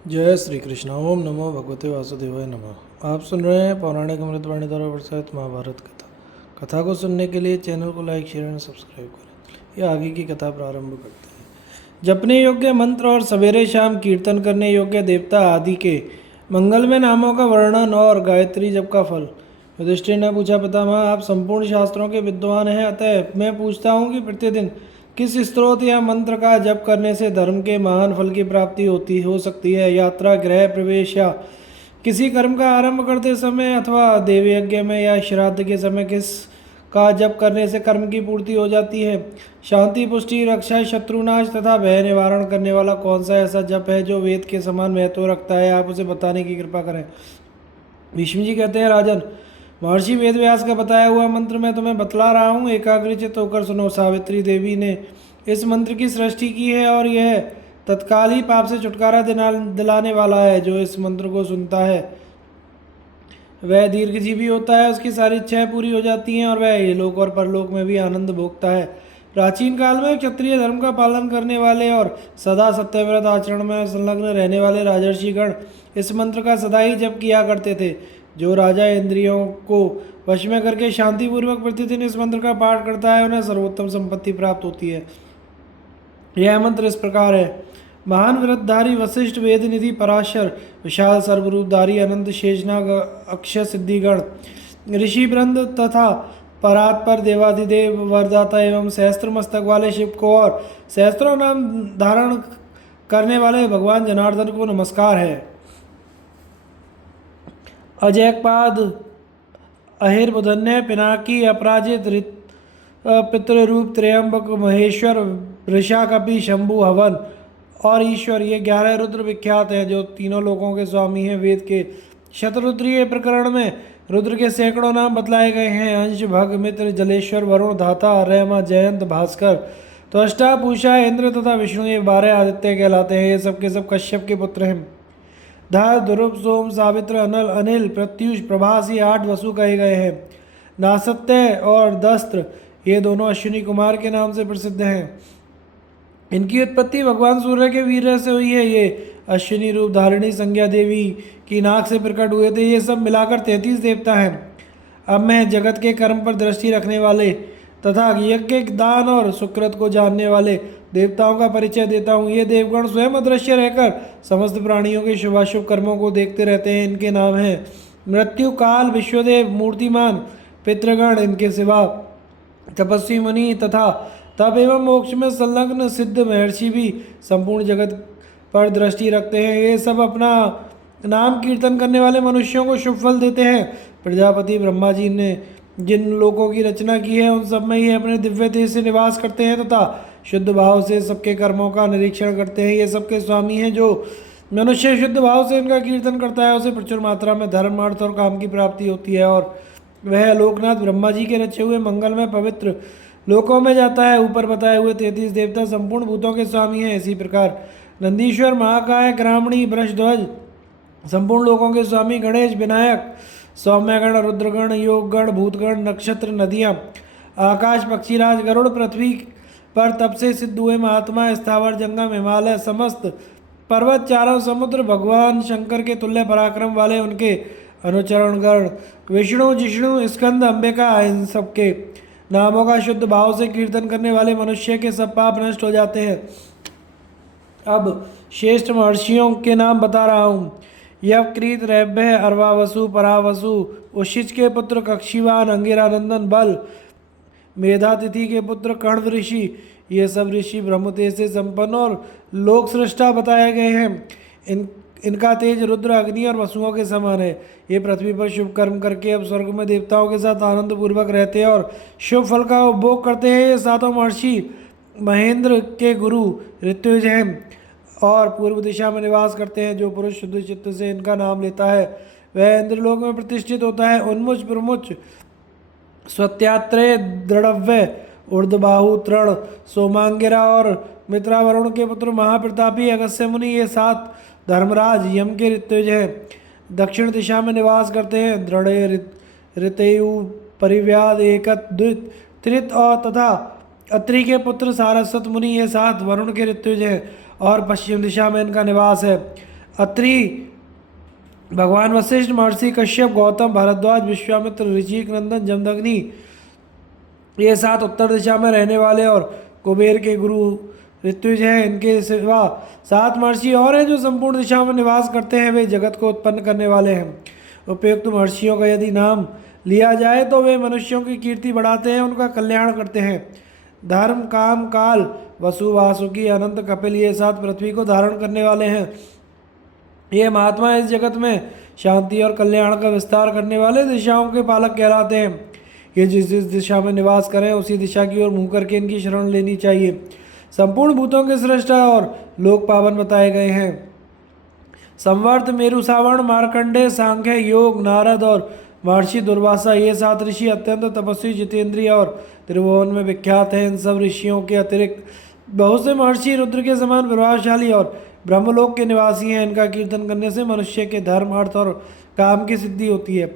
जय श्री कृष्ण। ओम नमो भगवते वासुदेवाय नमः। आप सुन रहे हैं पौराणिक अमृतवाणी द्वारा प्रसारित महाभारत कथा। कथा को सुनने के लिए चैनल को लाइक शेयर एंड सब्सक्राइब करें। यह आगे की कथा प्रारंभ करते हैं। जपने योग्य मंत्र और सवेरे शाम कीर्तन करने योग्य देवता आदि के मंगलमय नामों का वर्णन और गायत्री जप का फल। युधिष्ठिर ने पूछा, पितामह आप संपूर्ण शास्त्रों के विद्वान हैं, अतः मैं पूछता हूँ कि प्रतिदिन किस स्त्रोत या मंत्र का जप करने से धर्म के महान फल की प्राप्ति होती हो सकती है। यात्रा, गृह प्रवेश या किसी कर्म का आरंभ करते समय अथवा देव यज्ञ में या श्राद्ध के समय किस का जप करने से कर्म की पूर्ति हो जाती है। शांति, पुष्टि, रक्षा, शत्रुनाश तथा भय निवारण करने वाला कौन सा ऐसा जप है जो वेद के समान महत्व रखता है, आप उसे बताने की कृपा करें। भीष्म जी कहते हैं, राजन, महर्षि वेदव्यास का बताया हुआ मंत्र मैं तुम्हें बतला रहा हूँ, एकाग्रचित्त होकर सुनो। सावित्री देवी ने इस मंत्र की सृष्टि की है और यह तत्काल ही पाप से छुटकारा दिलाने वाला है। जो इस मंत्र को सुनता है वह दीर्घजीवी होता है, उसकी सारी इच्छाएं पूरी हो जाती हैं और वह इहलोक और परलोक में भी आनंद भोगता है। प्राचीन काल में क्षत्रिय धर्म का पालन करने वाले और सदा सत्यव्रत आचरण में संलग्न रहने वाले राजर्षिगण इस मंत्र का सदा ही जप किया करते थे। जो राजा इंद्रियों को वश में करके शांतिपूर्वक प्रतिदिन इस मंत्र का पाठ करता है उन्हें सर्वोत्तम संपत्ति प्राप्त होती है। यह मंत्र इस प्रकार है। महान व्रतधारी वशिष्ठ, वेद निधि पराशर, विशाल सर्वरूपधारी अनंत शेषनाग, अक्षय सिद्धिगण, ऋषि वृंद तथा परात्पर देवाधिदेव, वरदाता एवं सहस्त्र मस्तक वाले शिव को और सहस्त्रों नाम धारण करने वाले भगवान जनार्दन को नमस्कार है। अजयपाद, अहिर्बुधन्य, पिनाकी, अपराजित, पितृरूप, त्र्यंबक, महेश्वर, वृषाकपि, शंभु, हवन और ईश्वर, ये 11 रुद्र विख्यात हैं जो तीनों लोकों के स्वामी हैं। वेद के शतरुद्रीय प्रकरण में रुद्र के सैकड़ों नाम बतलाए गए हैं। अंश, भग, मित्र, जलेश्वर, वरुण, धाता, रेमा, जयंत, भास्कर, त्वष्टा, पूषा, इंद्र तथा विष्णु, ये 12 आदित्य कहलाते हैं। ये सब के सब कश्यप के पुत्र हैं। धा, ध्रुव, सोम, सावित्र, अनल, अनिल, प्रत्युष, प्रभास, ये 8 वसु कहे गए हैं। नासत्य और दस्त्र, ये दोनों अश्विनी कुमार के नाम से प्रसिद्ध हैं। इनकी उत्पत्ति भगवान सूर्य के वीर्य से हुई है। ये अश्विनी रूप धारिणी संज्ञा देवी की नाक से प्रकट हुए थे। ये सब मिलाकर 33 देवता हैं। अब मैं जगत के कर्म पर दृष्टि रखने वाले तथा यज्ञ, दान और सुकृत को जानने वाले देवताओं का परिचय देता हूँ। ये देवगण स्वयं अदृश्य रहकर समस्त प्राणियों के शुभाशुभ कर्मों को देखते रहते हैं। इनके नाम हैं मृत्यु, काल, विश्वदेव, मूर्तिमान, पितृगण, इनके सिवा तपस्वी मुनि तथा तप एवं मोक्ष में संलग्न सिद्ध महर्षि भी संपूर्ण जगत पर दृष्टि रखते हैं। ये सब अपना नाम कीर्तन करने वाले मनुष्यों को शुभ फल देते हैं। प्रजापति ब्रह्मा जी ने जिन लोकों की रचना की है उन सब में ये अपने दिव्य तेज से निवास करते हैं तथा शुद्ध भाव से सबके कर्मों का निरीक्षण करते हैं। ये सबके स्वामी हैं। जो मनुष्य शुद्ध भाव से इनका कीर्तन करता है उसे प्रचुर मात्रा में धर्म, अर्थ और काम की प्राप्ति होती है और वह लोकनाथ ब्रह्मा जी के रचे हुए मंगलमय पवित्र लोकों में जाता है। ऊपर बताए हुए 33 देवता संपूर्ण भूतों के स्वामी हैं। इसी प्रकार नंदीश्वर, महाकाय, ग्रामणी, वृषध्वज संपूर्ण लोकों के स्वामी, गणेश, विनायक, सौम्यगण, रुद्रगण, योगगण, भूतगण, नक्षत्र, नदियाँ, आकाश, पक्षीराज, गरुड़, पृथ्वी पर तब से सिद्ध हुए महात्मा, स्थावर, जंगम, हिमालय, समस्त पर्वत, चारों समुद्र, भगवान शंकर के तुल्य पराक्रम वाले उनके अनुचरणगण, विष्णु, जिष्णु, स्कंद, अंबिका, इन सबके नामों का शुद्ध भाव से कीर्तन करने वाले मनुष्य के सब पाप नष्ट हो जाते हैं। अब श्रेष्ठ महर्षियों के नाम बता रहा हूँ। यवक्रीत, रैभ्य, अर्वावसु, परावसु, उशिच के पुत्र कक्षीवान, अंगिरानंदन, बल, मेधातिथि के पुत्र कण्व ऋषि, ये सब ऋषि ब्रह्मतेज से संपन्न और लोक सृष्टा बताए गए हैं। इनका तेज रुद्र, अग्नि और वसुओं के समान है। ये पृथ्वी पर शुभ कर्म करके अब स्वर्ग में देवताओं के साथ आनंद पूर्वक रहते हैं और शुभ फल का उपभोग करते हैं। ये सातों महर्षि महेंद्र के गुरु ऋत्विज हैं और पूर्व दिशा में निवास करते हैं। जो पुरुष शुद्ध चित्त से इनका नाम लेता है वह इंद्रलोक में प्रतिष्ठित होता है। उन्मुच, प्रमुच, स्वत्यात्रेय, दृढ़व्य, ऊर्ध्वबाहु, तृण, सोमांगिरा और मित्रा, वरुण के पुत्र महाप्रतापी अगस्त्य मुनि, ये 7 धर्मराज यम के ऋत्विज हैं। दक्षिण दिशा में निवास करते हैं। दृढ़, ऋतयु, परिव्याद, एकत, द्वित, त्रित और तथा अत्रि के पुत्र सारस्वत मुनि, ये 7 वरुण के ऋत्विज हैं और पश्चिम दिशा में इनका निवास है। अत्रि, भगवान वशिष्ठ, महर्षि कश्यप, गौतम, भारद्वाज, विश्वामित्र, ऋषिक नंदन, जमदग्नि, ये 7 उत्तर दिशा में रहने वाले और कुबेर के गुरु ऋत्विज हैं। इनके सिवा 7 महर्षि और हैं जो संपूर्ण दिशाओं में निवास करते हैं। वे जगत को उत्पन्न करने वाले हैं। उपयुक्त महर्षियों का यदि नाम लिया जाए तो वे मनुष्यों की कीर्ति बढ़ाते हैं, उनका कल्याण करते हैं। धर्म, काम, काल, वसु, वासुकी, अनंत, कपिल, ये 7 पृथ्वी को धारण करने वाले हैं। ये महात्मा इस जगत में शांति और कल्याण का विस्तार करने वाले दिशाओं के पालक कहलाते हैं। ये जिस जिस दिशा में निवास करें उसी दिशा की ओर मुंह करके इनकी शरण लेनी चाहिए। संपूर्ण भूतों के सृष्टा और लोक पावन बताए गए हैं। संवर्त, मेरु, सावण, मार्कंडे, सांख्य, योग, नारद और महर्षि दुर्वासा, ये 7 ऋषि अत्यंत तपस्वी, जितेंद्रिय और त्रिभुवन में विख्यात हैं। इन सब ऋषियों के अतिरिक्त बहुत से महर्षि रुद्र के समान प्रभावशाली और ब्रह्मलोक के निवासी हैं। इनका कीर्तन करने से मनुष्य के धर्म, अर्थ और काम की सिद्धि होती है।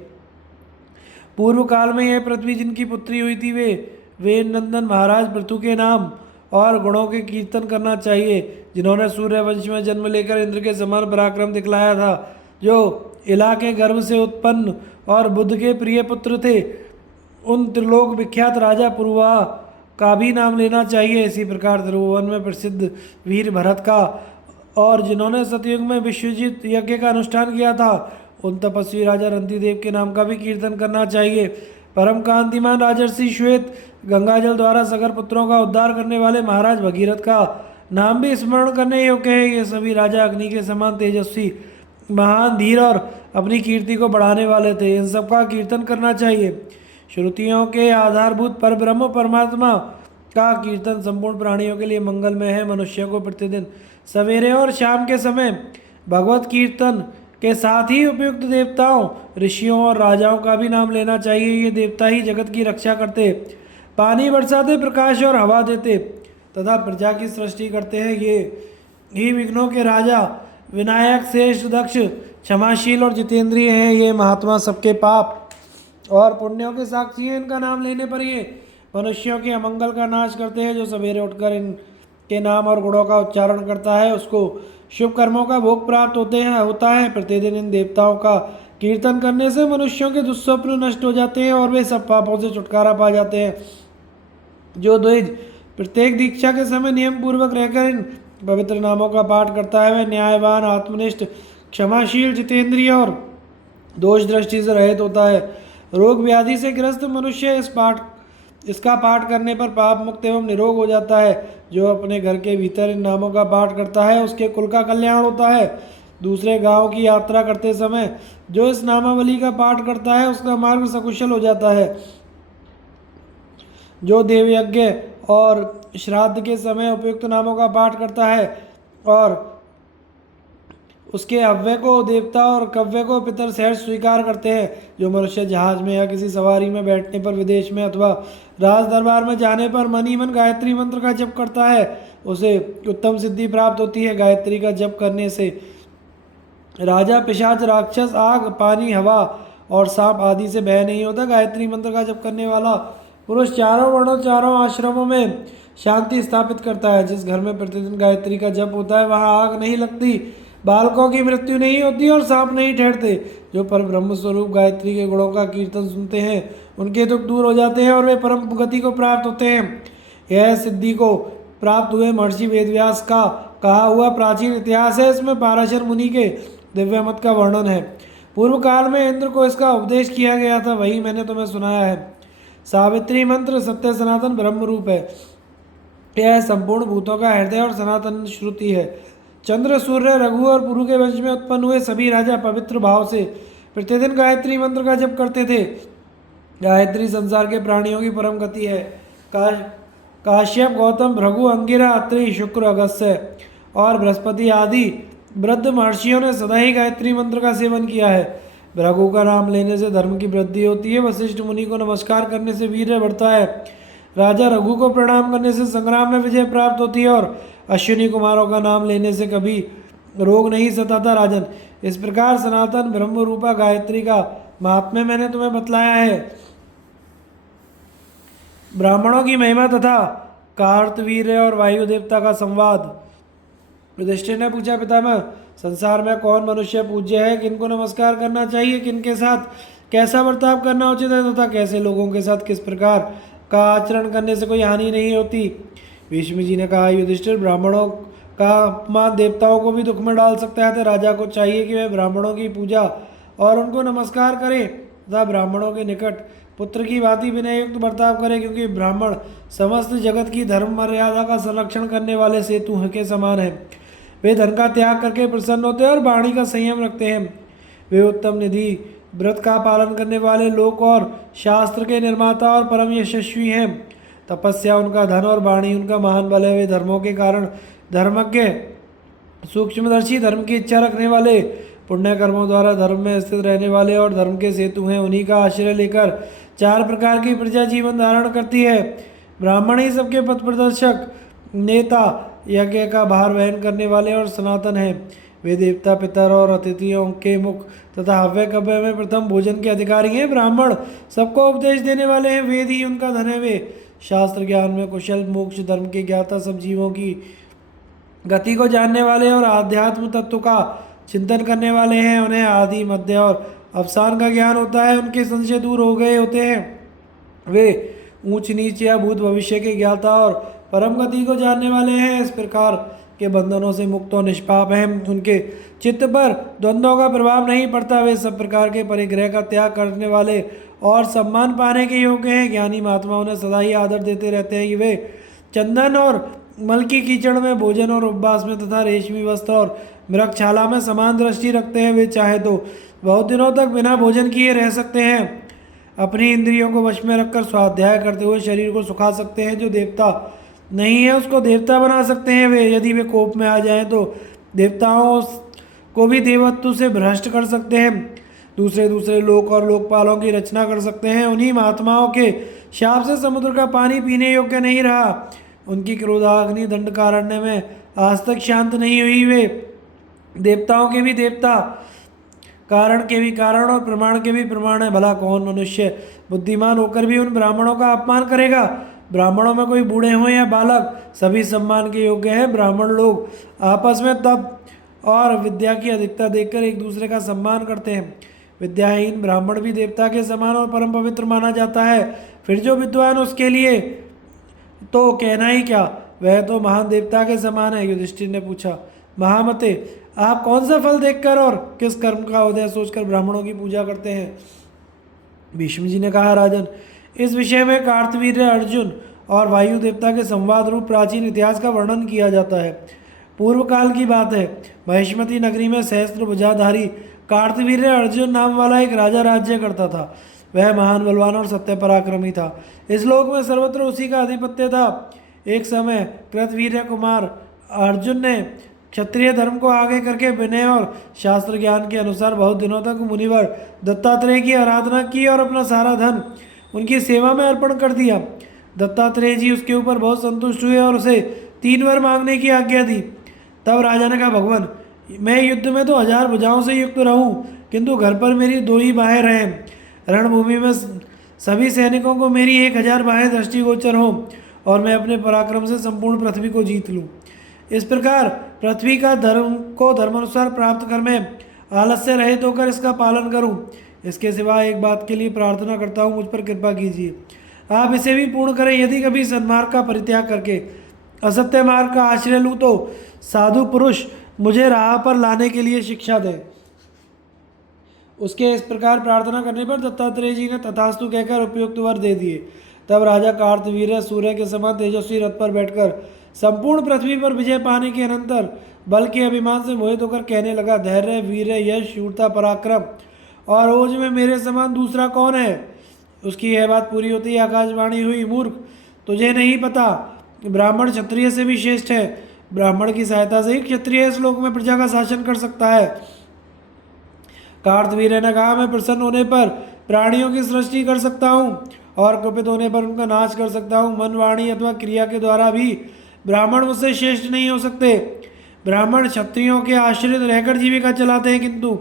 पूर्व काल में यह पृथ्वी जिनकी पुत्री हुई थी वे नंदन महाराज पृथु के नाम और गुणों के कीर्तन करना चाहिए, जिन्होंने सूर्य वंश में जन्म लेकर इंद्र के समान पराक्रम दिखलाया था, जो इला के गर्भ से उत्पन्न और बुद्ध के प्रिय पुत्र थे। उन त्रिलोक विख्यात राजा पुरुवा का भी नाम लेना चाहिए। इसी प्रकार त्रिभुवन में प्रसिद्ध वीर भरत का और जिन्होंने सतयुग में विश्वजित यज्ञ का अनुष्ठान किया था, उन तपस्वी राजा रंतिदेव के नाम का भी कीर्तन करना चाहिए। परम कांतिमान राजर्षि श्वेत गंगाजल द्वारा सगर पुत्रों का उद्धार करने वाले महाराज भगीरथ का नाम भी स्मरण करने योग्य है। ये सभी राजा अग्नि के समान तेजस्वी, महान, धीर और अपनी कीर्ति को बढ़ाने वाले थे। इन सब का कीर्तन करना चाहिए। श्रुतियों के आधारभूत पर ब्रह्म परमात्मा का कीर्तन संपूर्ण प्राणियों के लिए मंगलमय है। मनुष्य को प्रतिदिन सवेरे और शाम के समय भगवत कीर्तन के साथ ही उपयुक्त देवताओं, ऋषियों और राजाओं का भी नाम लेना चाहिए। ये देवता ही जगत की रक्षा करते, पानी बरसाते, प्रकाश और हवा देते तथा प्रजा की सृष्टि करते हैं। ये ही विघ्नों के राजा, विनायक, श्रेष्ठ, दक्ष, क्षमाशील और जितेंद्रिय हैं। ये महात्मा सबके पाप और पुण्यों के साक्षी हैं। इनका नाम लेने पर ये मनुष्यों के अमंगल का नाश करते हैं। जो सवेरे उठकर इनके नाम और गुणों का उच्चारण करता है उसको शुभ कर्मों का भोग प्राप्त होता है। प्रतिदिन इन देवताओं का कीर्तन करने से मनुष्यों के दुस्वप्न नष्ट हो जाते हैं और वे सब पापों से छुटकारा पा जाते हैं। जो द्विज प्रत्येक दीक्षा के समय नियम पूर्वक रहकर इन पवित्र नामों का पाठ करता है, वह न्यायवान, आत्मनिष्ठ, क्षमाशील, जितेंद्रिय और दोष दृष्टि से रहित होता है। रोग व्याधि से ग्रस्त मनुष्य इसका पाठ करने पर पाप मुक्त एवं निरोग हो जाता है। जो अपने घर के भीतर इन नामों का पाठ करता है उसके कुल का कल्याण होता है। दूसरे गांव की यात्रा करते समय जो इस नामावली का पाठ करता है उसका मार्ग सकुशल हो जाता है। जो देव यज्ञ और श्राद्ध के समय उपयुक्त नामों का पाठ करता है और उसके हव्य को देवता और कव्य को पितर सहर्ष स्वीकार करते हैं। जो मनुष्य जहाज में या किसी सवारी में बैठने पर, विदेश में अथवा राज दरबार में जाने पर मन ही मन गायत्री मंत्र का जप करता है उसे उत्तम सिद्धि प्राप्त होती है। गायत्री का जप करने से राजा, पिशाच, राक्षस, आग, पानी, हवा और सांप आदि से भय नहीं होता। गायत्री मंत्र का जप करने वाला पुरुष चारों वर्णों, चारों आश्रमों में शांति स्थापित करता है। जिस घर में प्रतिदिन गायत्री का जप होता है वहाँ आग नहीं लगती, बालकों की मृत्यु नहीं होती और सांप नहीं ठहरते। जो पर ब्रह्म स्वरूप गायत्री के गुणों का कीर्तन सुनते हैं उनके दुख दूर हो जाते हैं और वे परम गति को प्राप्त होते हैं। यह सिद्धि को प्राप्त हुए महर्षि वेदव्यास का कहा हुआ प्राचीन इतिहास है। इसमें पाराशर मुनि के दिव्य मत का वर्णन है। पूर्व काल में इंद्र को इसका उपदेश किया गया था, वही मैंने तुम्हें सुनाया है। सावित्री मंत्र सत्य सनातन ब्रह्म रूप है। यह संपूर्ण भूतों का हृदय और सनातन श्रुति है। चंद्र, सूर्य, रघु और पुरु के वंश में उत्पन्न हुए सभी राजा पवित्र भाव से प्रतिदिन गायत्री मंत्र का जप करते थे। गायत्री संसार के प्राणियों की परम गति है। काश्यप, गौतम, भृगु, अंगिरा, अत्रि, शुक्र, अगस्त्य और बृहस्पति आदि वृद्ध महर्षियों ने सदा ही गायत्री मंत्र का सेवन किया है। भृगु का नाम लेने से धर्म की वृद्धि होती है। वशिष्ठ मुनि को नमस्कार करने से वीर्य बढ़ता है। राजा रघु को प्रणाम करने से संग्राम में विजय प्राप्त होती है और अश्विनी कुमारों का नाम लेने से कभी रोग नहीं सताता। राजन, इस प्रकार सनातन ब्रह्म रूपा गायत्री का महात्म्य मैंने तुम्हें बतलाया है। ब्राह्मणों की महिमा तथा कार्तवीर्य और वायु देवता का संवाद। युधिष्ठिर ने पूछा, पितामह, संसार में कौन मनुष्य पूज्य है, किनको नमस्कार करना चाहिए, किनके साथ कैसा बर्ताव करना उचित है तथा कैसे लोगों के साथ किस प्रकार का आचरण करने से कोई हानि नहीं होती। भीष्म जी ने कहा, युधिष्ठिर, ब्राह्मणों का अपमान देवताओं को भी दुख में डाल सकता है, तो राजा को चाहिए कि वह ब्राह्मणों की पूजा और उनको नमस्कार करे तथा ब्राह्मणों के निकट पुत्र की भांति विनय युक्त बर्ताव करे, क्योंकि ब्राह्मण समस्त जगत की धर्म मर्यादा का संरक्षण करने वाले सेतु के समान है। वे धन का त्याग करके प्रसन्न होते हैं और वाणी का संयम रखते हैं। वे उत्तम निधि व्रत का पालन करने वाले लोक और शास्त्र के निर्माता और परम यशस्वी हैं। तपस्या उनका धन और वाणी उनका महान बल है। वे धर्मों के कारण धर्मज्ञ, सूक्ष्मदर्शी, धर्म की इच्छा रखने वाले, पुण्य कर्मों द्वारा धर्म में स्थित रहने वाले और धर्म के सेतु हैं। उन्हीं का आश्रय लेकर 4 प्रकार की प्रजा जीवन धारण करती है। ब्राह्मण ही सबके पथ प्रदर्शक, नेता, यज्ञ का भार वहन करने वाले और सनातन हैं। वे देवता, पितर और अतिथियों के मुख तथा हव्य कव्य में प्रथम भोजन के अधिकारी हैं। ब्राह्मण सबको उपदेश देने वाले हैं। वेद ही उनका धन है। वे शास्त्र ज्ञान में कुशल, मोक्ष धर्म के ज्ञाता, सब जीवों की गति को जानने वाले और आध्यात्म तत्व का चिंतन करने वाले हैं। उन्हें आदि, मध्य और अवसान का ज्ञान होता है। उनके संशय दूर हो गए होते हैं। वे ऊंच नीच या भूत भविष्य के ज्ञाता और परम गति को जानने वाले हैं। इस प्रकार के बंधनों से मुक्त और निष्पाप हैं। उनके चित्त पर द्वंद्वों का प्रभाव नहीं पड़ता। वे सब प्रकार के परिग्रह का त्याग करने वाले और सम्मान पाने के योग्य हैं। ज्ञानी महात्मा उन्हें सदा ही आदर देते रहते हैं कि वे चंदन और मल की कीचड़ में, भोजन और उपवास में तथा रेशमी वस्त्र और मृगशाला में समान दृष्टि रखते हैं। वे चाहे तो बहुत दिनों तक बिना भोजन किए रह सकते हैं। अपनी इंद्रियों को वश में रखकर स्वाध्याय करते हुए शरीर को सुखा सकते हैं। जो देवता नहीं है उसको देवता बना सकते हैं। वे यदि वे कोप में आ जाएं तो देवताओं को भी देवत्व से भ्रष्ट कर सकते हैं। दूसरे दूसरे लोक और लोकपालों की रचना कर सकते हैं। उन्हीं महात्माओं के शाप से समुद्र का पानी पीने योग्य नहीं रहा। उनकी क्रोधाग्नि दंडकारण्य में आज तक शांत नहीं हुई। वे देवताओं के भी देवता, कारण के भी कारण और प्रमाण के भी प्रमाण है। भला कौन मनुष्य बुद्धिमान होकर भी उन ब्राह्मणों का अपमान करेगा। ब्राह्मणों में कोई बूढ़े हों या बालक, सभी सम्मान के योग्य हैं। ब्राह्मण लोग आपस में तप और विद्या की अधिकता देखकर एक दूसरे का सम्मान करते हैं। विद्याहीन ब्राह्मण भी देवता के समान और परम पवित्र माना जाता है। फिर जो विद्वान, उसके लिए तो कहना ही क्या, वह तो महान देवता के समान है। युधिष्ठिर ने पूछा, महामते, आप कौन सा फल देखकर और किस कर्म का उदय सोचकर ब्राह्मणों की पूजा करते हैं। भीष्म जी ने कहा, राजन, इस विषय में कार्तवीर्य, अर्जुन और वायु देवता के संवाद रूप प्राचीन इतिहास का वर्णन किया जाता है। पूर्व काल की बात है। महेशमती नगरी में सहस्त्र भुजाधारी कार्तवीर्य अर्जुन नाम वाला एक राजा राज्य करता था। वह महान बलवान और सत्य पराक्रमी था। इस लोक में सर्वत्र उसी का आधिपत्य था। एक समय कृतवीर्य कुमार अर्जुन ने क्षत्रिय धर्म को आगे करके विनय और शास्त्र ज्ञान के अनुसार बहुत दिनों तक मुनिवर दत्तात्रेय की आराधना की और अपना सारा धन उनकी सेवा में अर्पण कर दिया। दत्तात्रेय जी उसके ऊपर बहुत संतुष्ट हुए और उसे 3 वर मांगने की आज्ञा दी। तब राजा ने कहा, भगवान, मैं युद्ध में तो 1000 भुजाओं से युक्त रहूं, किंतु घर पर मेरी 2 ही बाहें रहें। रणभूमि में सभी सैनिकों को मेरी 1000 बाहें दृष्टिगोचर हों और मैं अपने पराक्रम से संपूर्ण पृथ्वी को जीत लूं। इस प्रकार पृथ्वी का धर्मानुसार प्राप्त कर मैं आलस्य रहित होकर इसका पालन करूं। इसके सिवा एक बात के लिए प्रार्थना करता हूं, मुझ पर कृपा कीजिए। आप इसे भी पूर्ण करें। यदि कभी सन्मार्ग का परित्याग करके असत्य मार्ग का आश्रय लूँ तो साधु पुरुष मुझे राह पर लाने के लिए शिक्षा दें। उसके इस प्रकार प्रार्थना करने पर दत्तात्रेय जी ने तथास्तु कहकर उपयुक्त वर दे दिए। तब राजा कार्तवीर्य सूर्य के समान तेजस्वी रथ पर बैठकर संपूर्ण पृथ्वी पर विजय पाने के अनंतर बल के अभिमान से मोहित होकर कहने लगा, धैर्य, वीर्य, यश, शूरता, पराक्रम और ओज में मेरे समान दूसरा कौन है। उसकी यह बात पूरी होती ही आकाशवाणी हुई, मूर्ख, तुझे नहीं पता, ब्राह्मण क्षत्रिय से भी श्रेष्ठ है। ब्राह्मण की सहायता से ही क्षत्रिय इस लोक में प्रजा का शासन कर सकता है। कार्तवीर्य ने कहा, मैं प्रसन्न होने पर प्राणियों की सृष्टि कर सकता हूँ और कुपित होने पर उनका नाश कर सकता हूँ। मन, वाणी अथवा क्रिया के द्वारा भी ब्राह्मण मुझसे श्रेष्ठ नहीं हो सकते। ब्राह्मण क्षत्रियों के आश्रित रहकर जीविका चलाते हैं, किंतु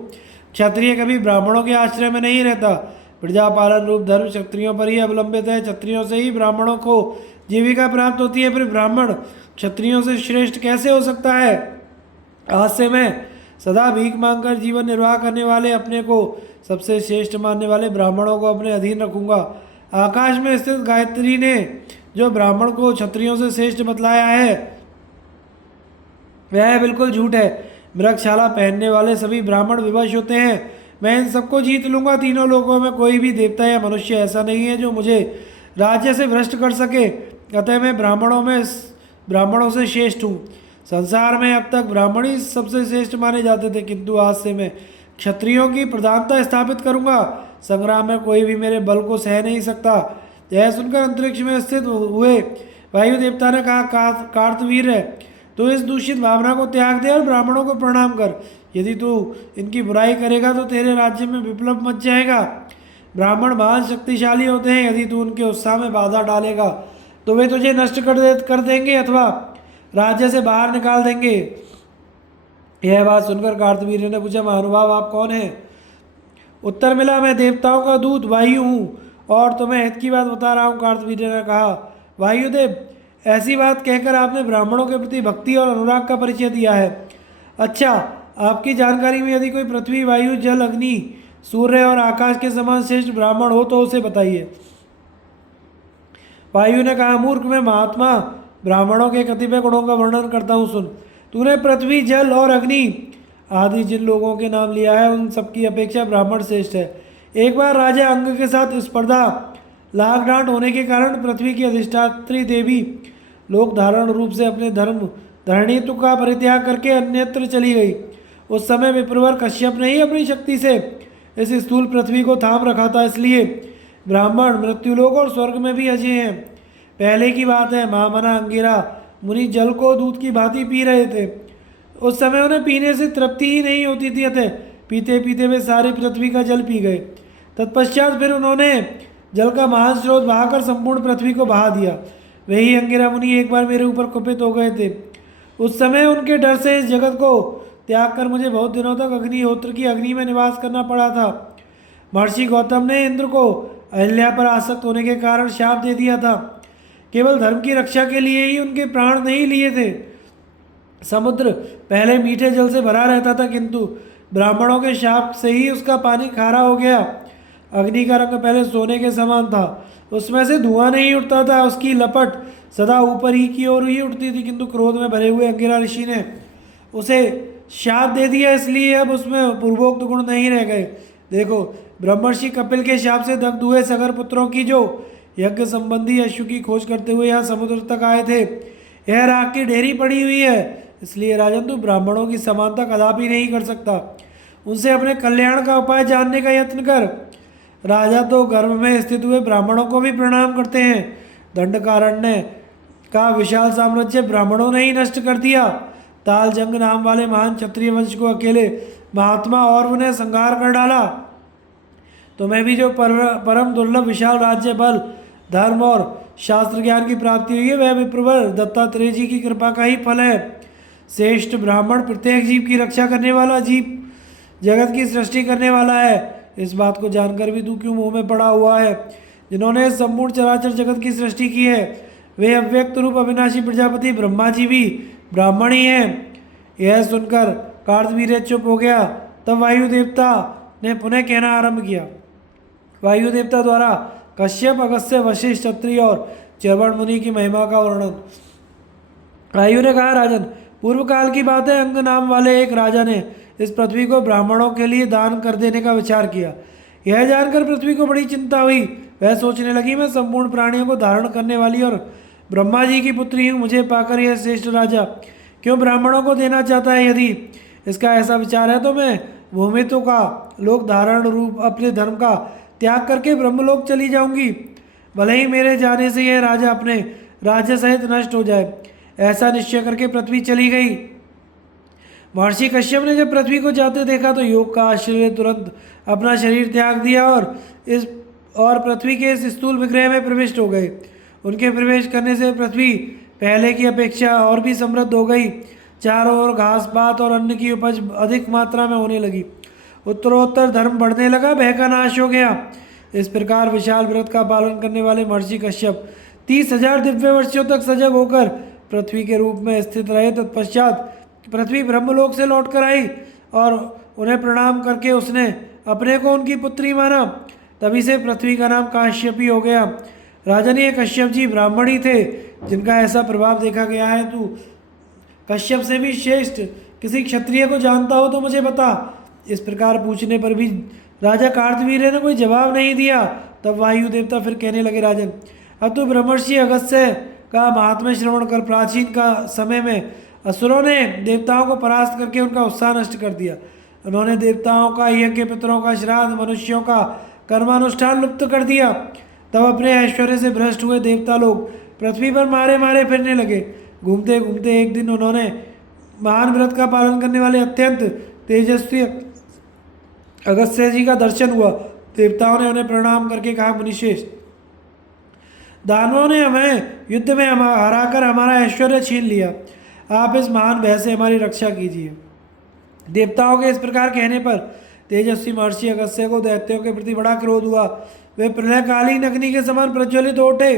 क्षत्रिय कभी ब्राह्मणों के आश्रय में नहीं रहता। प्रजा पालन रूप धर्म क्षत्रियों पर ही अवलंबित है। क्षत्रियों से ही ब्राह्मणों को जीविका प्राप्त होती है। फिर ब्राह्मण क्षत्रियों से श्रेष्ठ कैसे हो सकता है। आज से मैं सदा भीख मांगकर जीवन निर्वाह करने वाले, अपने को सबसे श्रेष्ठ मानने वाले ब्राह्मणों को अपने अधीन रखूंगा। आकाश में स्थित गायत्री ने जो ब्राह्मण को क्षत्रियों से श्रेष्ठ बतलाया है वह बिल्कुल झूठ है। मृगशाला पहनने वाले सभी ब्राह्मण विवश होते हैं। मैं इन सबको जीत लूंगा। तीनों लोकों में कोई भी देवता या मनुष्य ऐसा नहीं है जो मुझे राज्य से भ्रष्ट कर सके। अतः मैं ब्राह्मणों से श्रेष्ठ हूँ। संसार में अब तक ब्राह्मण ही सबसे श्रेष्ठ माने जाते थे, किंतु आज से मैं क्षत्रियों की प्रधानता स्थापित करूंगा। संग्राम में कोई भी मेरे बल को सह नहीं सकता। यह सुनकर अंतरिक्ष में स्थित हुए वायु देवता ने कहा, कार्तवीर है, तो इस दूषित भावना को त्याग दे और ब्राह्मणों को प्रणाम कर। यदि तू इनकी बुराई करेगा तो तेरे राज्य में विप्लव मच जाएगा। ब्राह्मण महान शक्तिशाली होते हैं। यदि तू उनके उत्साह में बाधा डालेगा तो वे तुझे नष्ट कर देंगे अथवा राज्य से बाहर निकाल देंगे। यह बात सुनकर कार्तवीर्य ने पूछा, महानुभाव आप कौन हैं? उत्तर मिला, मैं देवताओं का दूत वायु हूँ और तुम्हें हित की बात बता रहा हूँ। कार्तवीर्य ने कहा, वायुदेव, ऐसी बात कहकर आपने ब्राह्मणों के प्रति भक्ति और अनुराग का परिचय दिया है। अच्छा, आपकी जानकारी में यदि कोई पृथ्वी, वायु, जल, अग्नि, सूर्य और आकाश के समान श्रेष्ठ ब्राह्मण हो तो उसे बताइए। वायु ने कहा, मूर्ख, मैं महात्मा ब्राह्मणों के कतिपय गुणों का वर्णन करता हूँ, सुन। तूने पृथ्वी, जल और अग्नि आदि जिन लोगों के नाम लिया है उन सबकी अपेक्षा ब्राह्मण श्रेष्ठ है। एक बार राजा अंग के साथ स्पर्धा लाख डांट होने के कारण पृथ्वी की अधिष्ठात्री देवी लोक धारण रूप से अपने धरणीत्व का परित्याग करके अन्यत्र चली गई। उस समय विप्रवर कश्यप ने ही अपनी शक्ति से इस स्थूल पृथ्वी को थाम रखा था। इसलिए ब्राह्मण मृत्युलोक और स्वर्ग में भी अजय हैं। पहले की बात है, महामना अंगिरा मुनि जल को दूध की भांति पी रहे थे। उस समय उन्हें पीने से तृप्ति ही नहीं होती थी, अतः पीते पीते वे सारी पृथ्वी का जल पी गए। तत्पश्चात फिर उन्होंने जल का महान स्रोत बहाकर संपूर्ण पृथ्वी को बहा दिया। वही अंगिरा मुनि एक बार मेरे ऊपर कुपित हो गए थे। उस समय उनके डर से इस जगत को त्याग कर मुझे बहुत दिनों तक अग्निहोत्र की अग्नि में निवास करना पड़ा था। महर्षि गौतम ने इंद्र को अहिल्या पर आसक्त होने के कारण शाप दे दिया था। केवल धर्म की रक्षा के लिए ही उनके प्राण नहीं लिए थे। समुद्र पहले मीठे जल से भरा रहता था, किंतु ब्राह्मणों के शाप से ही उसका पानी खारा हो गया। अग्नि का रंग पहले सोने के समान था, उसमें से धुआं नहीं उठता था, उसकी लपट सदा ऊपर ही की ओर ही उठती थी, किंतु क्रोध में भरे हुए अंगिरा ऋषि ने उसे शाप दे दिया, इसलिए अब उसमें पूर्वोक्त गुण नहीं रह गए। देखो, ब्रह्मर्षि कपिल के शाप से दग्ध हुए सगर पुत्रों की जो यज्ञ संबंधी अश्व की खोज करते हुए यहाँ समुद्र तक आए थे, यह राख की ढेरी पड़ी हुई है। इसलिए राजन, तू ब्राह्मणों की समानता कदापि नहीं कर सकता। उनसे अपने कल्याण का उपाय जानने का यत्न कर। राजा तो गर्भ में स्थित हुए ब्राह्मणों को भी प्रणाम करते हैं। दंडकारण्य का विशाल साम्राज्य ब्राह्मणों ने ही नष्ट कर दिया। तालजंग नाम वाले महान क्षत्रिय वंश को अकेले महात्मा और उन्हें संहार कर डाला। तुम्हें भी जो परम दुर्लभ विशाल राज्य, बल, धर्म और शास्त्र ज्ञान की प्राप्ति हुई है, वह विप्रवर दत्तात्रेय जी की कृपा का ही फल है। श्रेष्ठ ब्राह्मण प्रत्येक जीव की रक्षा करने वाला, जीव जगत की सृष्टि करने वाला है। इस बात को जानकर भी तू क्यों मुंह में पड़ा हुआ है? जिन्होंने संपूर्ण चराचर जगत की सृष्टि की है, वे अव्यक्त रूप अविनाशी प्रजापति ब्रह्मा जी भी ब्राह्मण ही हैं। यह सुनकर कार्तवीर्य चुप हो गया। तब वायु देवता ने पुनः कहना आरंभ किया। वायु देवता द्वारा कश्यप, अगस्त्य, वशिष्ठ, अत्रि और च्यवण मुनि की महिमा का वर्णन। वायु ने कहा, राजन, पूर्व काल की बात है, अंग नाम वाले एक राजा ने इस पृथ्वी को ब्राह्मणों के लिए दान कर देने का विचार किया। यह जानकर पृथ्वी को बड़ी चिंता हुई। वह सोचने लगी, मैं संपूर्ण प्राणियों को धारण करने वाली और ब्रह्मा जी की पुत्री हूँ। मुझे पाकर यह श्रेष्ठ राजा क्यों ब्राह्मणों को देना चाहता है? यदि इसका ऐसा विचार है तो मैं भूमित्व का लोक धारण रूप अपने धर्म का त्याग करके ब्रह्मलोक चली जाऊंगी। भले ही मेरे जाने से यह राजा अपने राज्य सहित नष्ट हो जाए। ऐसा निश्चय करके पृथ्वी चली गई। महर्षि कश्यप ने जब पृथ्वी को जाते देखा तो योग का आश्चर्य तुरंत अपना शरीर त्याग दिया और पृथ्वी के इस स्थूल विग्रह में प्रविष्ट हो गए। उनके प्रवेश करने से पृथ्वी पहले की अपेक्षा और भी समृद्ध हो गई। चारों ओर घास पात और अन्न की उपज अधिक मात्रा में होने लगी। उत्तरोत्तर धर्म बढ़ने लगा, भय का नाश हो गया। इस प्रकार विशाल व्रत का पालन करने वाले महर्षि कश्यप 30,000 दिव्य वर्षों तक सजग होकर पृथ्वी के रूप में स्थित रहे। तत्पश्चात पृथ्वी ब्रह्मलोक से लौट कर आई और उन्हें प्रणाम करके उसने अपने को उनकी पुत्री माना। तभी से पृथ्वी का नाम काश्यपी हो गया। राजन, ये कश्यप जी ब्राह्मण ही थे जिनका ऐसा प्रभाव देखा गया है। तू कश्यप से भी श्रेष्ठ किसी क्षत्रिय को जानता हो तो मुझे बता। इस प्रकार पूछने पर भी राजा कार्तवीर्य ने कोई जवाब नहीं दिया। तब वायु देवता फिर कहने लगे, राजन, अब तो ब्रह्मर्षि अगस्त्य का महात्म्य श्रवण कर प्राचीन का समय में असुरों ने देवताओं को परास्त करके उनका उत्साह नष्ट कर दिया। उन्होंने देवताओं का यज्ञ, पितरों का श्राद्ध, मनुष्यों का कर्मानुष्ठान लुप्त कर दिया। तब अपने ऐश्वर्य से भ्रष्ट हुए देवता लोग पृथ्वी पर मारे मारे फिरने लगे। घूमते घूमते एक दिन उन्होंने महान व्रत का पालन करने वाले अत्यंत तेजस्वी अगस्त्य जी का दर्शन हुआ। देवताओं ने उन्हें प्रणाम करके कहा, मुनिश्रेष्ठ, दानवों ने हमें युद्ध में हराकर हमारा ऐश्वर्य छीन लिया। आप इस महान भय से हमारी रक्षा कीजिए। देवताओं के इस प्रकार कहने पर तेजस्वी महर्षि अगस्त्य को दैत्यों के प्रति बड़ा क्रोध हुआ। वे प्रलयकालीन अग्नि के समान प्रज्वलित हो उठे।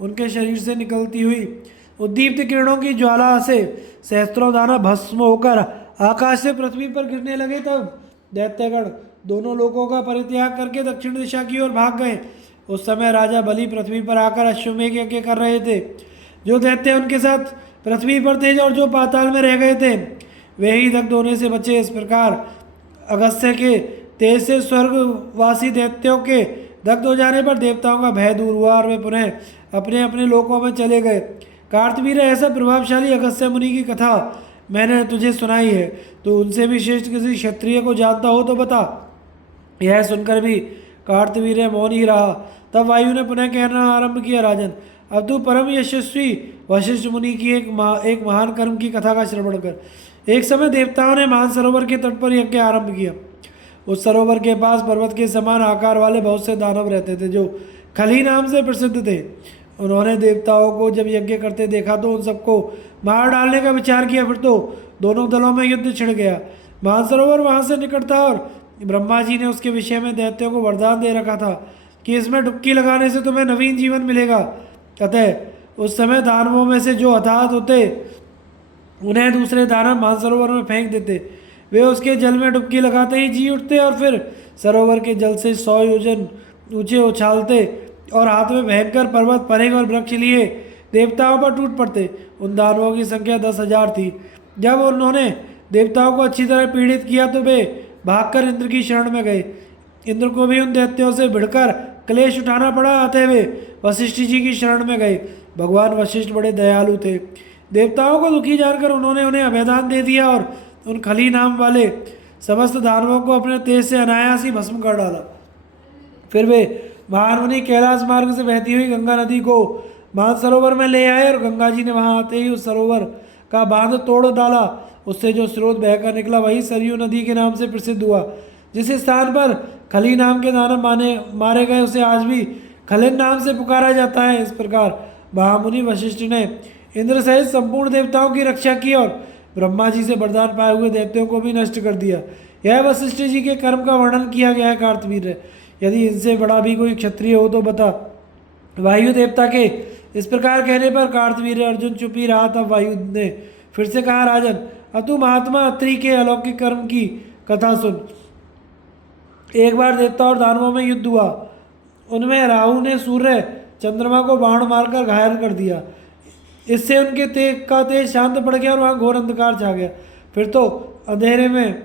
उनके शरीर से निकलती हुई उद्दीप्त किरणों की ज्वाला से सहस्त्रों दानव भस्म होकर आकाश से पृथ्वी पर गिरने लगे। तब दैत्यगण दोनों लोकों का परित्याग करके दक्षिण दिशा की ओर भाग गए। उस समय राजा बलि पृथ्वी पर आकर अश्वमेघ यज्ञ कर रहे थे। जो दैत्य उनके साथ पृथ्वी पर थे और जो पाताल में रह गए थे वे ही दग्ध होने से बचे। इस प्रकार अगस्त्य के तेज से स्वर्गवासी दैत्यों के दग्ध हो जाने पर देवताओं का भय दूर हुआ और वे पुनः अपने अपने लोकों में चले गए। कार्तवीर्य, ऐसा प्रभावशाली अगस्त्य मुनि की कथा मैंने तुझे सुनाई है। तो उनसे भी श्रेष्ठ किसी क्षत्रिय को जानता हो तो बता। यह सुनकर भी कार्तवीर्य मौन ही रहा। तब वायु ने पुनः कहना आरंभ किया, राजन, अब तू परम यशस्वी वशिष्ठ मुनि की एक महान कर्म की कथा का श्रवण कर। एक समय देवताओं ने मानसरोवर के तट पर यज्ञ आरंभ किया। उस सरोवर के पास पर्वत के समान आकार वाले बहुत से दानव रहते थे जो खली नाम से प्रसिद्ध थे। उन्होंने देवताओं को जब यज्ञ करते देखा तो उन सबको मार डालने का विचार किया। फिर तो दोनों दलों में युद्ध छिड़ गया। मानसरोवर वहां से निकट था और ब्रह्मा जी ने उसके विषय में दैत्यों को वरदान दे रखा था कि इसमें डुबकी लगाने से तुम्हें नवीन जीवन मिलेगा। अतः उस समय दानवों में से जो हताहत होते उन्हें दूसरे दानव मानसरोवर में फेंक देते। वे उसके जल में डुबकी लगाते ही जी उठते और फिर सरोवर के जल से 100 योजन ऊंचे उछालते और हाथ में भयंकर पर्वत, परेग और वृक्ष लिए देवताओं पर टूट पड़ते। उन दानवों की संख्या 10,000 थी। जब उन्होंने देवताओं को अच्छी तरह पीड़ित किया तो वे भागकर इंद्र की शरण में गए। इंद्र को भी उन दैत्यों से भिड़कर क्लेश उठाना पड़ा। अतः वे वशिष्ठ जी की शरण में गए। भगवान वशिष्ठ बड़े दयालु थे। देवताओं को दुखी जानकर उन्होंने उन्हें अभयदान दे दिया और उन खली नाम वाले समस्त दानवों को अपने तेज से अनायास ही भस्म कर डाला। फिर वे महामुनि कैलाश मार्ग से बहती हुई गंगा नदी को मानसरोवर में ले आए और गंगा जी ने वहां आते ही उस सरोवर का बांध तोड़ डाला। उससे जो स्रोत बहकर निकला वही सरयू नदी के नाम से प्रसिद्ध हुआ। जिस स्थान पर खली नाम के दानव मारे गए उसे आज भी खलिन नाम से पुकारा जाता है। इस प्रकार महामुनि वशिष्ठ ने इंद्र सहित संपूर्ण देवताओं की रक्षा की और ब्रह्मा जी से वरदान पाए हुए दैत्यों को भी नष्ट कर दिया। यह वशिष्ठ जी के कर्म का वर्णन किया गया है। कार्तवीर्य, यदि इनसे बड़ा भी कोई क्षत्रिय हो तो बता। वायु देवता के इस प्रकार कहने पर कार्तवीर्य अर्जुन चुप ही रहा। तब वायु ने फिर से कहा, राजन, अब तू महात्मा अत्रि के अलौकिक कर्म की कथा सुन। एक बार देवता और दानवों में युद्ध हुआ। उनमें राहु ने सूर्य चंद्रमा को बाण मारकर घायल कर दिया। इससे उनके तेज शांत पड़ गया और वहाँ घोर अंधकार छा गया। फिर तो अंधेरे में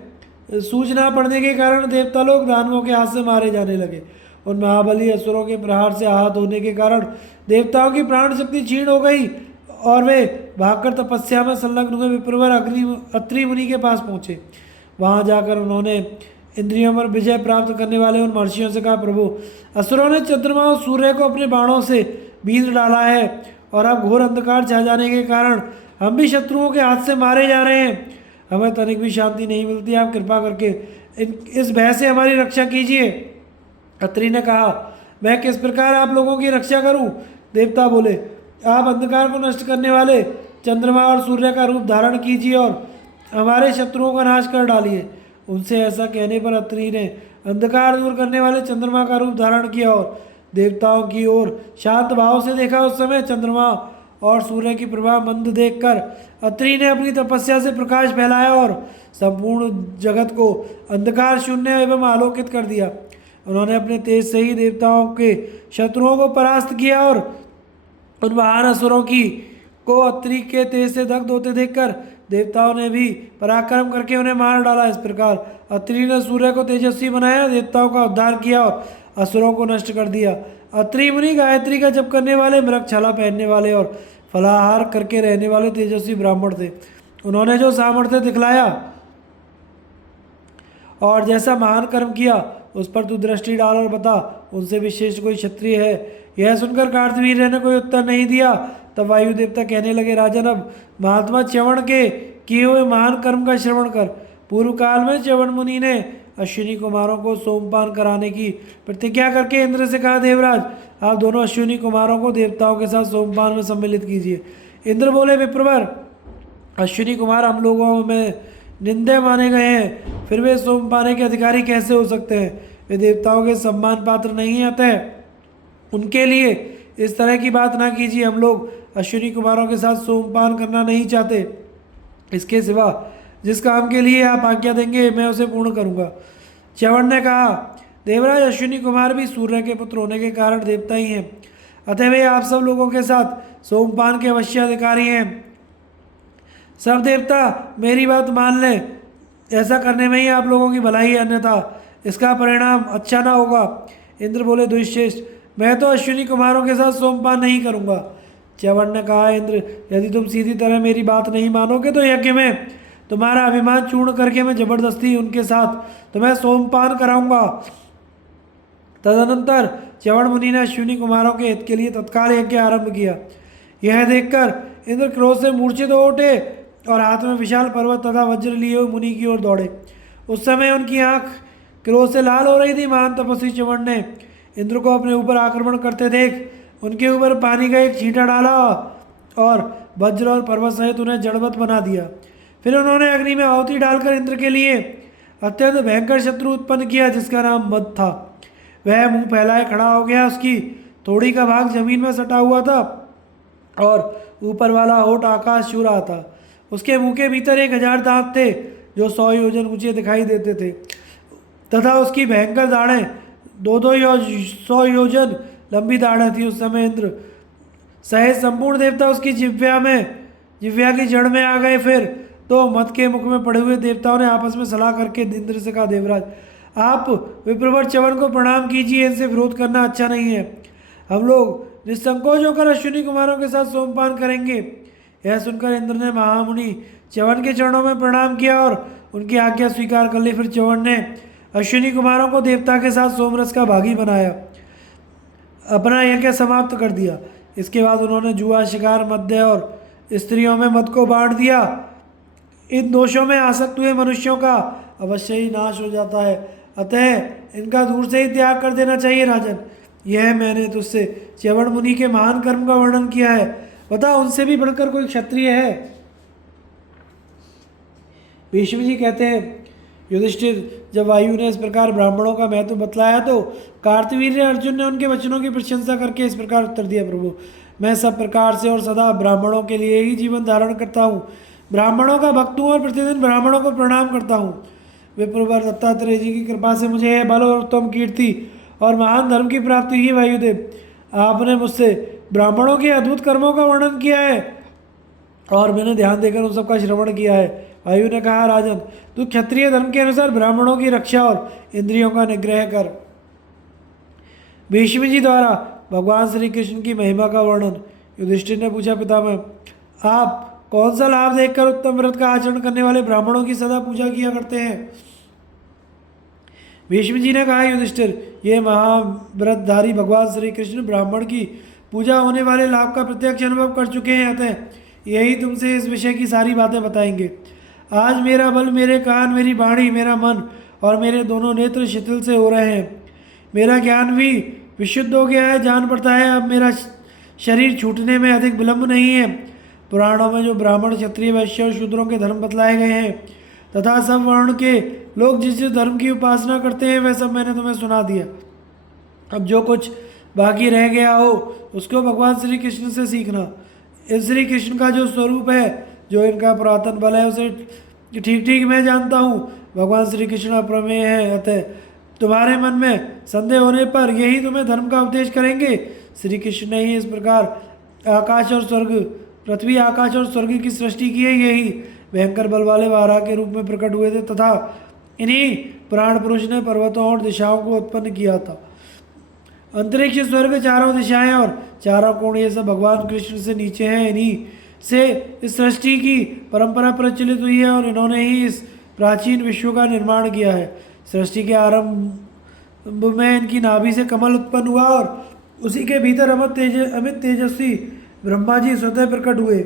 सूचना पड़ने के कारण देवता लोग दानवों के हाथ से मारे जाने लगे। उन महाबली असुरों के प्रहार से आहत होने के कारण देवताओं की प्राण शक्ति क्षीण हो गई और वे भागकर तपस्या में संलग्न हुए विप्रवर अत्रि मुनि के पास पहुँचे। वहाँ जाकर उन्होंने इंद्रियों पर विजय प्राप्त करने वाले उन महर्षियों से कहा, प्रभु, असुरों ने चंद्रमा और सूर्य को अपने बाणों से बींध डाला है और अब घोर अंधकार छा जाने के कारण हम भी शत्रुओं के हाथ से मारे जा रहे हैं। हमें तनिक भी शांति नहीं मिलती। आप कृपा करके इस भय से हमारी रक्षा कीजिए। अत्रि ने कहा, मैं किस प्रकार आप लोगों की रक्षा करूं? देवता बोले, आप अंधकार को नष्ट करने वाले चंद्रमा और सूर्य का रूप धारण कीजिए और हमारे शत्रुओं का नाश कर डालिए। उनसे ऐसा कहने पर अत्रि ने अंधकार दूर करने वाले चंद्रमा का रूप धारण किया और देवताओं की ओर शांत भाव से देखा। उस समय चंद्रमा और सूर्य की प्रभा मंद देखकर अत्रि ने अपनी तपस्या से प्रकाश फैलाया और संपूर्ण जगत को अंधकार शून्य एवं आलोकित कर दिया। उन्होंने अपने तेज से ही देवताओं के शत्रुओं को परास्त किया और उन महान असुरों की को अत्रि के तेज से दग्ध होते देखकर देवताओं ने भी पराक्रम करके उन्हें मार डाला। इस प्रकार अत्रि ने सूर्य को तेजस्वी बनाया, देवताओं का उद्धार किया और असुरों को नष्ट कर दिया। अत्रि मुनि गायत्री का जप करने वाले, मृग छाला पहनने वाले और फलाहार करके रहने वाले तेजस्वी ब्राह्मण थे। उन्होंने जो सामर्थ्य दिखलाया और जैसा महान कर्म किया उस पर तू दृष्टि डाल और बता, उनसे विशेष कोई क्षत्रिय है? यह सुनकर कार्तवीर्य ने कोई उत्तर नहीं दिया। तब वायु देवता कहने लगे, राजन अब महात्मा च्यवन के किए हुए महान कर्म का श्रवण कर। पूर्व काल में च्यवन मुनि ने अश्विनी कुमारों को सोमपान कराने की प्रतिज्ञा करके इंद्र से कहा, देवराज आप दोनों अश्विनी कुमारों को देवताओं के साथ सोमपान में सम्मिलित कीजिए। इंद्र बोले, विप्रवर अश्विनी कुमार हम लोगों में निंदे माने गए हैं, फिर वे सोम पाने के अधिकारी कैसे हो सकते हैं? वे देवताओं के सम्मान पात्र नहीं आते, उनके लिए इस तरह की बात ना कीजिए। हम लोग अश्विनी कुमारों के साथ सोमपान करना नहीं चाहते। इसके सिवा जिस काम के लिए आप आज्ञा देंगे मैं उसे पूर्ण करूंगा। च्यवन ने कहा, देवराज अश्विनी कुमार भी सूर्य के पुत्र होने के कारण देवता ही हैं, अतः वे आप सब लोगों के साथ सोमपान के अवश्य अधिकारी हैं। सब देवता मेरी बात मान लें, ऐसा करने में ही आप लोगों की भलाई है, अन्यथा इसका परिणाम अच्छा ना होगा। इंद्र बोले, दुष्येष्ठ मैं तो अश्विनी कुमारों के साथ सोमपान नहीं करूंगा। च्यवन ने कहा, इंद्र यदि तुम सीधी तरह मेरी बात नहीं मानोगे तो यज्ञ में तुम्हारा अभिमान चूर्ण करके मैं जबरदस्ती उनके साथ तुम्हें सोमपान कराऊंगा। तदनंतर च्यवन मुनि ने अश्विनी कुमारों के हित के लिए तत्काल यज्ञ आरंभ किया। यह देखकर इंद्र क्रोध से मूर्छित हो उठे और हाथ में विशाल पर्वत तथा वज्र लिए हुए मुनि की ओर दौड़े। उस समय उनकी आंख क्रोध से लाल हो रही थी। महान तपस्वी च्यवन ने इंद्र को अपने ऊपर आक्रमण करते देख उनके ऊपर पानी का एक छींटा डाला और वज्र और पर्वत सहित उन्हें जड़वत बना दिया। फिर उन्होंने अग्नि में आहुति डालकर इंद्र के लिए अत्यंत भयंकर शत्रु उत्पन्न किया, जिसका नाम मद था। वह मुंह फैलाए खड़ा हो गया, उसकी थोड़ी का भाग जमीन में सटा हुआ था और ऊपर वाला होठ आकाश छू रहा था। उसके मुंह के भीतर 1000 दांत थे जो 100 योजन ऊंचे दिखाई देते थे तथा उसकी भयंकर दाढ़ें 2-2 100 योजन लंबी दाढ़ें थी। उस समय इंद्र सहित संपूर्ण देवता उसकी जिह्वा की जड़ में आ गए। फिर तो मद के मुख में पड़े हुए देवताओं ने आपस में सलाह करके इंद्र से कहा, देवराज आप विप्रवर च्यवन को प्रणाम कीजिए, इनसे विरोध करना अच्छा नहीं है। हम लोग निसंकोच होकर अश्विनी कुमारों के साथ सोमपान करेंगे। यह सुनकर इंद्र ने महामुनि च्यवन के चरणों में प्रणाम किया और उनकी आज्ञा स्वीकार कर ली। फिर च्यवन ने अश्विनी कुमारों को देवता के साथ सोमरस का भागी बनाया, अपना यज्ञ समाप्त कर दिया। इसके बाद उन्होंने जुआ, शिकार, मद्य और स्त्रियों में मद को बांट दिया। इन दोषों में आसक्त हुए मनुष्यों का अवश्य ही नाश हो जाता है, अतः इनका दूर से ही त्याग कर देना चाहिए। राजन, यह मैंने तुझसे च्यवन मुनि के महान कर्म का वर्णन किया है, बता उनसे भी बढ़कर कोई क्षत्रिय है? भीष्म जी कहते हैं, युधिष्ठिर जब वायु ने इस प्रकार ब्राह्मणों का महत्व बतलाया तो कार्तवीर्य अर्जुन ने उनके वचनों की प्रशंसा करके इस प्रकार उत्तर दिया, प्रभु मैं सब प्रकार से और सदा ब्राह्मणों के लिए ही जीवन धारण करता हूँ, ब्राह्मणों का भक्त हूँ और प्रतिदिन ब्राह्मणों को प्रणाम करता हूँ। विप्रवर दत्तात्रेय जी की कृपा से मुझे यह बल और उत्तम कीर्ति और महान धर्म की प्राप्ति हुई। वायुदेव, आपने मुझसे ब्राह्मणों के अद्भुत कर्मों का वर्णन किया है और मैंने ध्यान देकर उन सबका श्रवण किया है। वायु ने कहा, राजन तू क्षत्रिय धर्म के अनुसार ब्राह्मणों की रक्षा और इंद्रियों का निग्रह कर। भीष्म जी द्वारा भगवान श्री कृष्ण की महिमा का वर्णन। युधिष्ठिर ने पूछा, पितामह आप कौन सा लाभ देखकर उत्तम व्रत का आचरण करने वाले ब्राह्मणों की सदा पूजा किया करते हैं? भीष्म जी ने कहा, युधिष्ठिर ये महाव्रतधारी भगवान श्री कृष्ण ब्राह्मण की पूजा होने वाले लाभ का प्रत्यक्ष अनुभव कर चुके हैं, अतः यही तुमसे इस विषय की सारी बातें बताएंगे। आज मेरा बल, मेरे कान, मेरी वाणी, मेरा मन और मेरे दोनों नेत्र शिथिल से हो रहे हैं। मेरा ज्ञान भी विशुद्ध हो गया है, जान पड़ता है अब मेरा शरीर छूटने में अधिक विलंब नहीं है। पुराणों में जो ब्राह्मण, क्षत्रिय, वैश्य और शूद्रों के धर्म बतलाए गए हैं तथा सब वर्ण के लोग जिस जिस धर्म की उपासना करते हैं वह सब मैंने तुम्हें सुना दिया। अब जो कुछ बाकी रह गया हो उसको भगवान श्री कृष्ण से सीखना। इस श्री कृष्ण का जो स्वरूप है, जो इनका पुरातन बल है, उसे ठीक ठीक मैं जानता हूँ। भगवान श्री कृष्ण अप्रमेय है, अतः तुम्हारे मन में संदेह होने पर यही तुम्हें धर्म का उपदेश करेंगे। श्री कृष्ण ने ही इस प्रकार आकाश और स्वर्ग, पृथ्वी, आकाश और स्वर्ग की सृष्टि की है। यही भयंकर बल वाले वाराह के रूप में प्रकट हुए थे तथा इन्हीं प्राण पुरुष ने पर्वतों और दिशाओं को उत्पन्न किया था। अंतरिक्ष, स्वर्ग, चारों दिशाएं और चारों कोण, ये सब भगवान कृष्ण से नीचे हैं। इन्हीं से इस सृष्टि की परंपरा प्रचलित हुई है और इन्होंने ही इस प्राचीन विश्व का निर्माण किया है। सृष्टि के आरंभ में इनकी नाभि से कमल उत्पन्न हुआ और उसी के भीतर अमित तेजस्वी ब्रह्मा जी स्वतः प्रकट हुए।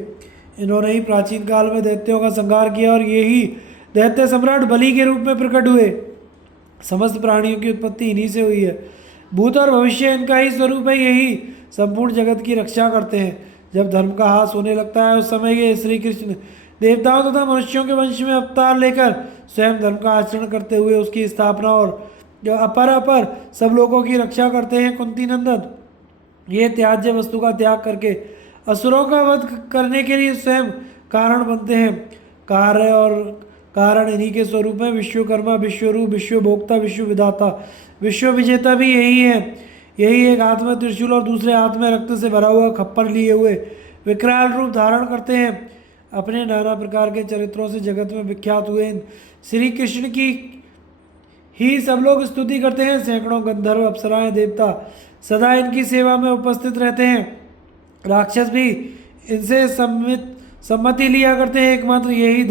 इन्होंने ही प्राचीन काल में दैत्यों का संहार किया और ये ही दैत्य सम्राट बलि के रूप में प्रकट हुए। समस्त प्राणियों की उत्पत्ति इन्हीं से हुई है। भूत और भविष्य इनका ही स्वरूप है। यही संपूर्ण जगत की रक्षा करते हैं। जब धर्म का हास होने लगता है उस समय ये श्री कृष्ण देवताओं तथा मनुष्यों के वंश में अवतार लेकर स्वयं धर्म का आचरण करते हुए उसकी स्थापना और जो अपर सब लोगों की रक्षा करते हैं। कुंती नंदन, ये त्याज्य वस्तु का त्याग करके असुरों का वध करने के लिए स्वयं कारण बनते हैं। कार्य और कारण इन्हीं के स्वरूप में विश्वकर्मा, विश्वरूप, विश्वभोक्ता, विश्व विधाता, विश्व विजेता भी यही है। यही एक हाथ में त्रिशूल और दूसरे हाथ में रक्त से भरा हुआ खप्पर लिए हुए विकराल रूप धारण करते हैं। अपने नाना प्रकार के चरित्रों से जगत में विख्यात हुए श्री कृष्ण की ही सब लोग स्तुति करते हैं। सैकड़ों गंधर्व, अप्सराएं, देवता सदा इनकी सेवा में उपस्थित रहते हैं। राक्षस भी इनसे सम्मति लिया करते हैं। एकमात्र यही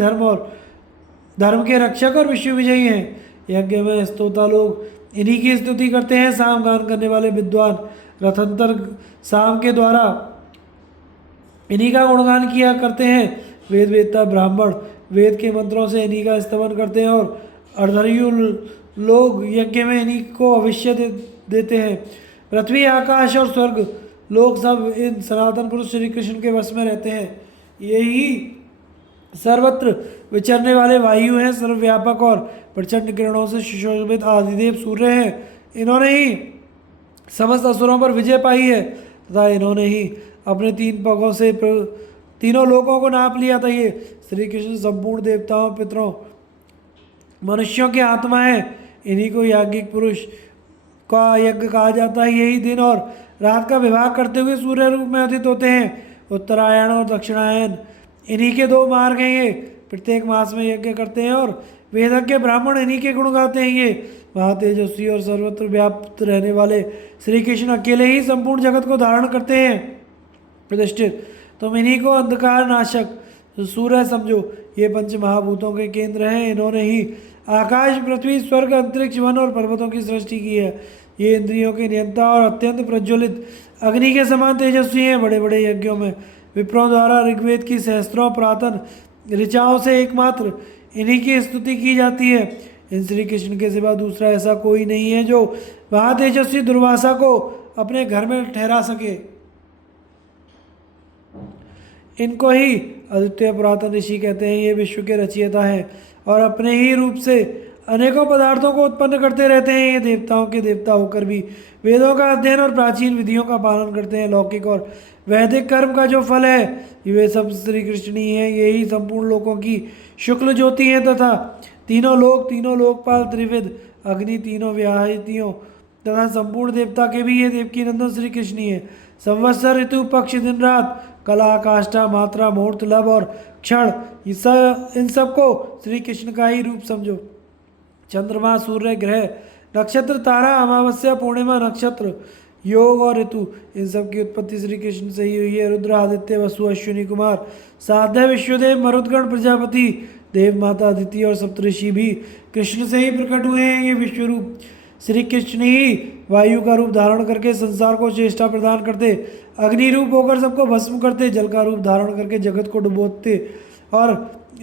धर्म के रक्षक और विश्व विजयी हैं। यज्ञ में स्तोता लोग इन्हीं की स्तुति करते हैं। साम गान करने वाले विद्वान रथंतर साम के द्वारा इन्हीं का गुणगान किया करते हैं। वेद वेदता ब्राह्मण वेद के मंत्रों से इन्हीं का स्तवन करते हैं और अर्धर्यु लोग यज्ञ में इन्हीं को अवश्य देते हैं। पृथ्वी, आकाश और स्वर्ग लोग सब इन सनातन पुरुष श्री कृष्ण के वश में रहते हैं। यही सर्वत्र विचरने वाले वायु हैं। सर्वव्यापक और प्रचंड किरणों से सुशोभित आदिदेव सूर्य हैं। इन्होंने ही समस्त असुरों पर विजय पाई है तथा इन्होंने ही अपने 3 पगों से तीनों लोकों को नाप लिया था। ये श्री कृष्ण संपूर्ण देवताओं, पितरों, मनुष्यों की आत्मा है। इन्हीं को याज्ञिक पुरुष का यज्ञ कहा जाता है। यही दिन और रात का विभाग करते हुए सूर्य रूप में उदित होते हैं। उत्तरायण और दक्षिणायन इन्हीं के 2 मार्ग हैं। ये प्रत्येक मास में यज्ञ करते हैं और वेदज्ञ ब्राह्मण इन्हीं के गुण गाते हैं। ये महातेजस्वी और सर्वत्र व्याप्त रहने वाले श्री कृष्ण अकेले ही संपूर्ण जगत को धारण करते हैं। प्रतिष्ठित तुम इन्हीं को अंधकार नाशक सूर्य समझो। ये पंच महाभूतों के केंद्र हैं। इन्होंने ही आकाश, पृथ्वी, स्वर्ग, अंतरिक्ष, वन और पर्वतों की सृष्टि की है। ये इंद्रियों के नियंता और अत्यंत प्रज्वलित अग्नि के समान तेजस्वी हैं। बड़े बड़े यज्ञों में विप्रों द्वारा ऋग्वेद की सहस्त्रों पुरातन ऋचाओं से एकमात्र इन्हीं की स्तुति की जाती है। इन श्री कृष्ण के सिवा दूसरा ऐसा कोई नहीं है जो महातेजस्वी दुर्वासा को अपने घर में ठहरा सके। इनको ही अद्वितीय पुरातन ऋषि कहते हैं। ये विश्व के रचयिता हैं और अपने ही रूप से अनेकों पदार्थों को उत्पन्न करते रहते हैं। ये देवताओं के देवता होकर भी वेदों का अध्ययन और प्राचीन विधियों का पालन करते हैं। लौकिक और वैदिक कर्म का जो फल है वे सब श्री कृष्ण ही है। यही संपूर्ण लोकों की शुक्ल ज्योति है तथा तीनों लोक, तीनों लोकपाल, त्रिविध अग्नि, तीनों व्याहतियों तथा संपूर्ण देवता के भी ये देवकी नंदन श्री कृष्ण ही है। संवत्सर, ऋतु, पक्ष, दिन रात, कला, काष्ठा, मात्रा, मुहूर्त, लब और क्षण, इन सबको श्री कृष्ण का ही रूप समझो। चंद्रमा, सूर्य, ग्रह, नक्षत्र, तारा, अमावस्या, पूर्णिमा, नक्षत्र, योग और ऋतु, इन सब की उत्पत्ति श्री कृष्ण से ही हुई है। रुद्र, आदित्य, वसु, अश्विनी कुमार, साध्य, विश्वदेव, मरुदगण, प्रजापति, देव माता, अदिति और सप्तऋषि भी कृष्ण से ही प्रकट हुए हैं। ये विश्वरूप श्री कृष्ण ही वायु का रूप धारण करके संसार को चेष्टा प्रदान करते, अग्नि रूप होकर सबको भस्म करते, जल का रूप धारण करके जगत को डुबोते और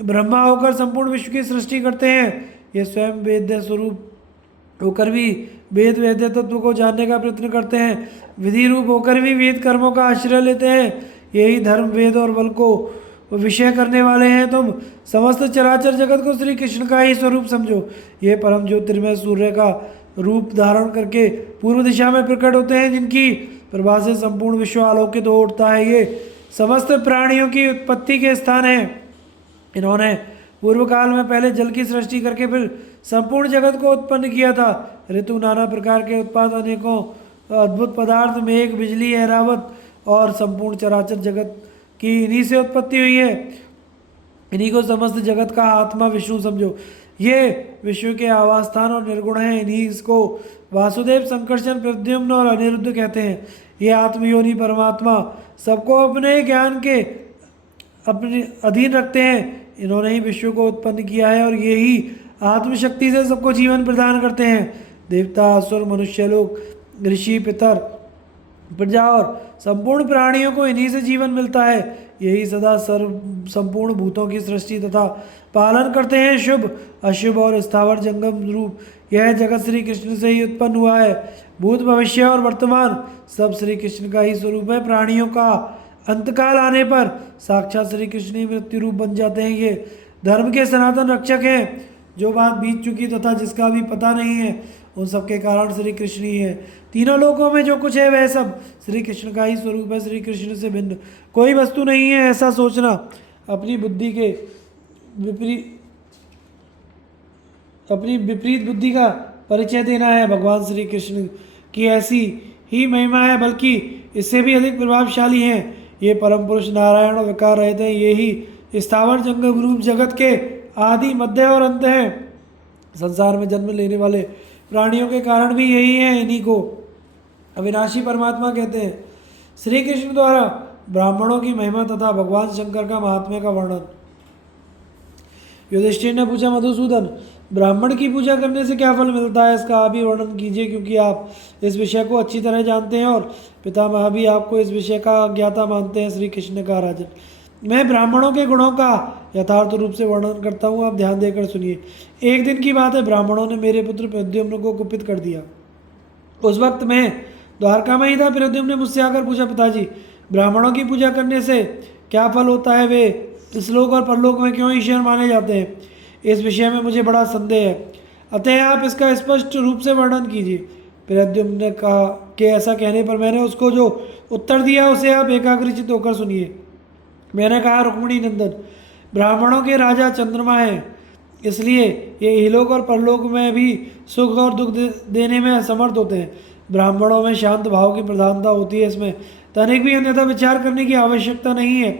ब्रह्मा होकर संपूर्ण विश्व की सृष्टि करते हैं। ये स्वयं वेद्य स्वरूप होकर भी वेद वेद्य तत्व को जानने का प्रयत्न करते हैं। विधि रूप होकर भी वेद कर्मों का आश्रय लेते हैं। यही धर्म, वेद और बल को विषय करने वाले हैं। तुम समस्त चराचर जगत को श्री कृष्ण का ही स्वरूप समझो। ये परम ज्योतिर्मय सूर्य का रूप धारण करके पूर्व दिशा में प्रकट होते हैं, जिनकी प्रभा से संपूर्ण विश्व आलोकित हो उठता है। ये समस्त प्राणियों की उत्पत्ति के स्थान हैं। इन्होंने पूर्व काल में पहले जल की सृष्टि करके फिर संपूर्ण जगत को उत्पन्न किया था। ऋतु, नाना प्रकार के उत्पाद, अनेकों अद्भुत पदार्थ, मेघ, बिजली, ऐरावत और संपूर्ण चराचर जगत की इन्हीं से उत्पत्ति हुई है। इन्हीं को समस्त जगत का आत्मा विष्णु समझो। ये विश्व के आवास स्थान और निर्गुण हैं। इन्हीं इसको वासुदेव, संकर्षण, प्रद्युम्न और अनिरुद्ध कहते हैं। ये आत्मयोनि परमात्मा सबको अपने ज्ञान के अपने अधीन रखते हैं। इन्होंने ही विश्व को उत्पन्न किया है और ये ही आत्मशक्ति से सबको जीवन प्रदान करते हैं। देवता, असुर, मनुष्य लोग, ऋषि, पितर, प्रजा और संपूर्ण प्राणियों को इन्हीं से जीवन मिलता है। यही सदा सर्व संपूर्ण भूतों की सृष्टि तथा पालन करते हैं। शुभ, अशुभ और स्थावर जंगम रूप यह जगत श्री कृष्ण से ही उत्पन्न हुआ है। भूत, भविष्य और वर्तमान सब श्री कृष्ण का ही स्वरूप है। प्राणियों का अंतकाल आने पर साक्षात श्री कृष्ण ही मृत्यु रूप बन जाते हैं। ये धर्म के सनातन रक्षक हैं। जो बात बीत चुकी तथा जिसका भी पता नहीं है, उन सबके कारण श्री कृष्ण ही है। तीनों लोकों में जो कुछ है वह सब श्री कृष्ण का ही स्वरूप है। श्री कृष्ण से भिन्न कोई वस्तु नहीं है, ऐसा सोचना अपनी बुद्धि के अपनी विपरीत बुद्धि का परिचय देना है। भगवान श्री कृष्ण की ऐसी ही महिमा है, बल्कि इससे भी अधिक प्रभावशाली हैं। ये परम पुरुष नारायण और विकार रहते हैं। ये ही स्थावर जंगम रूप जगत के आदि, मध्य और अंत हैं। संसार में जन्म लेने वाले प्राणियों के कारण भी यही है। इन्हीं को अविनाशी परमात्मा कहते हैं। श्री कृष्ण द्वारा ब्राह्मणों की महिमा तथा भगवान शंकर का महात्म्य का वर्णन। युधिष्ठिर ने पूछा, मधुसूदन, ब्राह्मण की पूजा करने से क्या फल मिलता है, इसका आप ही वर्णन कीजिए, क्योंकि आप इस विषय को अच्छी तरह जानते हैं और पितामह भी आपको इस विषय का ज्ञाता मानते हैं। श्री कृष्ण ने कहा, राजन, मैं ब्राह्मणों के गुणों का यथार्थ रूप से वर्णन करता हूँ, आप ध्यान देकर सुनिए। एक दिन की बात है, ब्राह्मणों ने मेरे पुत्र प्रद्युम्न को कुपित कर दिया। उस वक्त मैं द्वारका में ही था। प्रद्युम्न ने मुझसे आकर पूछा, पिताजी, ब्राह्मणों की पूजा करने से क्या फल होता है, वे इस लोक और परलोक में क्यों ईश्वर माने जाते हैं? इस विषय में मुझे बड़ा संदेह है, अतः आप इसका स्पष्ट रूप से वर्णन कीजिए। प्रद्युम्न ने कहा कि ऐसा कहने पर मैंने उसको जो उत्तर दिया उसे आप एकाग्रचित होकर सुनिए। मैंने कहा, रुक्मिणी नंदन, ब्राह्मणों के राजा चंद्रमा हैं, इसलिए ये इहलोक और परलोक में भी सुख और दुख देने में असमर्थ होते हैं। ब्राह्मणों में शांत भाव की प्रधानता होती है, इसमें तनिक भी अन्यथा विचार करने की आवश्यकता नहीं है।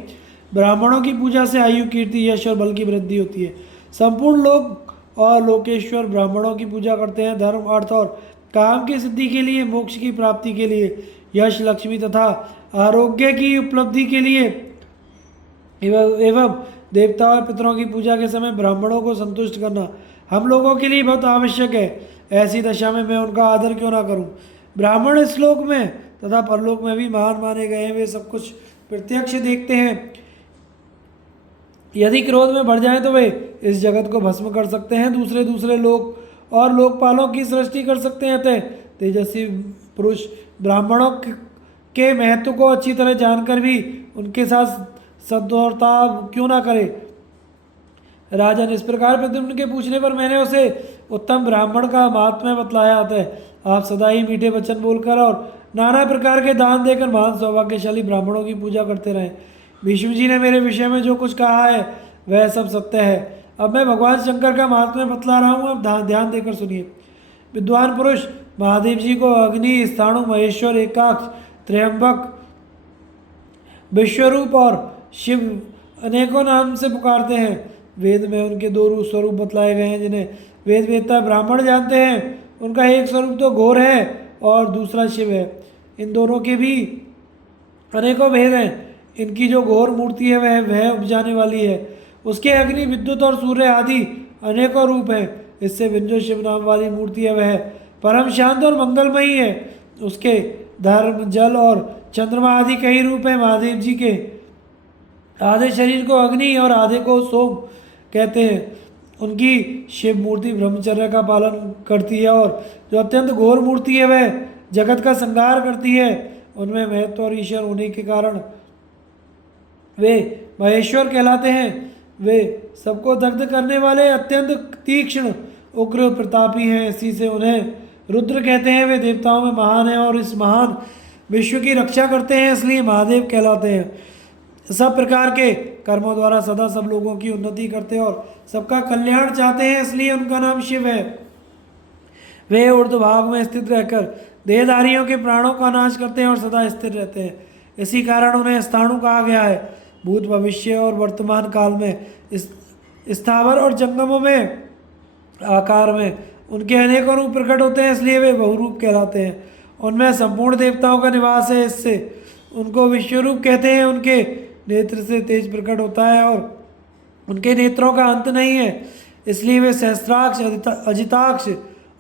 ब्राह्मणों की पूजा से आयु, कीर्ति, यश और बल की वृद्धि होती है। संपूर्ण लोक और लोकेश्वर ब्राह्मणों की पूजा करते हैं। धर्म, अर्थ और काम की सिद्धि के लिए, मोक्ष की प्राप्ति के लिए, यश, लक्ष्मी तथा आरोग्य की उपलब्धि के लिए एवं देवता और पितरों की पूजा के समय ब्राह्मणों को संतुष्ट करना हम लोगों के लिए बहुत आवश्यक है। ऐसी दशा में मैं उनका आदर क्यों ना करूं? ब्राह्मण इस लोक में तथा परलोक में भी महान माने गए हैं। वे सब कुछ प्रत्यक्ष देखते हैं। यदि क्रोध में बढ़ जाएं तो वे इस जगत को भस्म कर सकते हैं, दूसरे लोक और लोकपालों की सृष्टि कर सकते हैं। अतः तेजस्वी पुरुष ब्राह्मणों के महत्व को अच्छी तरह जानकर भी उनके साथ सद्वर्ताव क्यों ना करे? राजन, इस प्रकार प्रद्युम्न के पूछने पर मैंने उसे उत्तम ब्राह्मण का महात्म्य बतलाया। अतः आप सदा ही मीठे वचन बोलकर और नाना प्रकार के दान देकर महान सौभाग्यशाली ब्राह्मणों की पूजा करते रहें। भीष्म जी ने मेरे विषय में जो कुछ कहा है वह सब सत्य है। अब मैं भगवान शंकर का महात्म्य बतला रहा हूँ, अब ध्यान देकर सुनिए। विद्वान पुरुष महादेव जी को अग्नि, स्थाणु, महेश्वर, एकाक्ष, त्र्यंबक, विश्वरूप और शिव अनेकों नाम से पुकारते हैं। वेद में उनके दो स्वरूप बतलाए गए हैं, जिन्हें वेद वेदता ब्राह्मण जानते हैं। उनका एक स्वरूप तो घोर है और दूसरा शिव है। इन दोनों के भी अनेकों भेद हैं। इनकी जो घोर मूर्ति है वह उपजाने वाली है। उसके अग्नि, विद्युत और सूर्य आदि अनेकों रूप हैं। इससे भिन्न जो शिव नाम वाली मूर्ति है वह परम शांत और मंगलमयी है। उसके धर्म, जल और चंद्रमा आदि कई रूप हैं। महादेव जी के आधे शरीर को अग्नि और आधे को सोम कहते हैं। उनकी शिव मूर्ति ब्रह्मचर्य का पालन करती है और जो अत्यंत घोर मूर्ति है वह जगत का संहार करती है। उनमें महत्व और ईश्वर होने के कारण वे महेश्वर कहलाते हैं। वे सबको दग्ध करने वाले अत्यंत तीक्ष्ण, उग्र, प्रतापी हैं। इसी से उन्हें रुद्र कहते हैं। वे देवताओं में महान हैं और इस महान विश्व की रक्षा करते हैं, इसलिए महादेव कहलाते हैं। सब प्रकार के कर्मों द्वारा सदा सब लोगों की उन्नति करते हैं और सबका कल्याण चाहते हैं, इसलिए उनका नाम शिव है। वे ऊर्ध्व भाग में स्थित रहकर देहधारियों के प्राणों का नाश करते हैं और सदा स्थिर रहते हैं। इसी कारण उन्हें स्थाणु कहा गया है। भूत, भविष्य और वर्तमान काल में स्थावर और जंगमों में आकार में उनके अनेकों रूप प्रकट होते हैं, इसलिए वे बहुरूप कहलाते हैं। उनमें संपूर्ण देवताओं का निवास है, इससे उनको विश्वरूप कहते हैं। उनके नेत्र से तेज प्रकट होता है और उनके नेत्रों का अंत नहीं है, इसलिए वे सहस्त्राक्ष, अजिताक्ष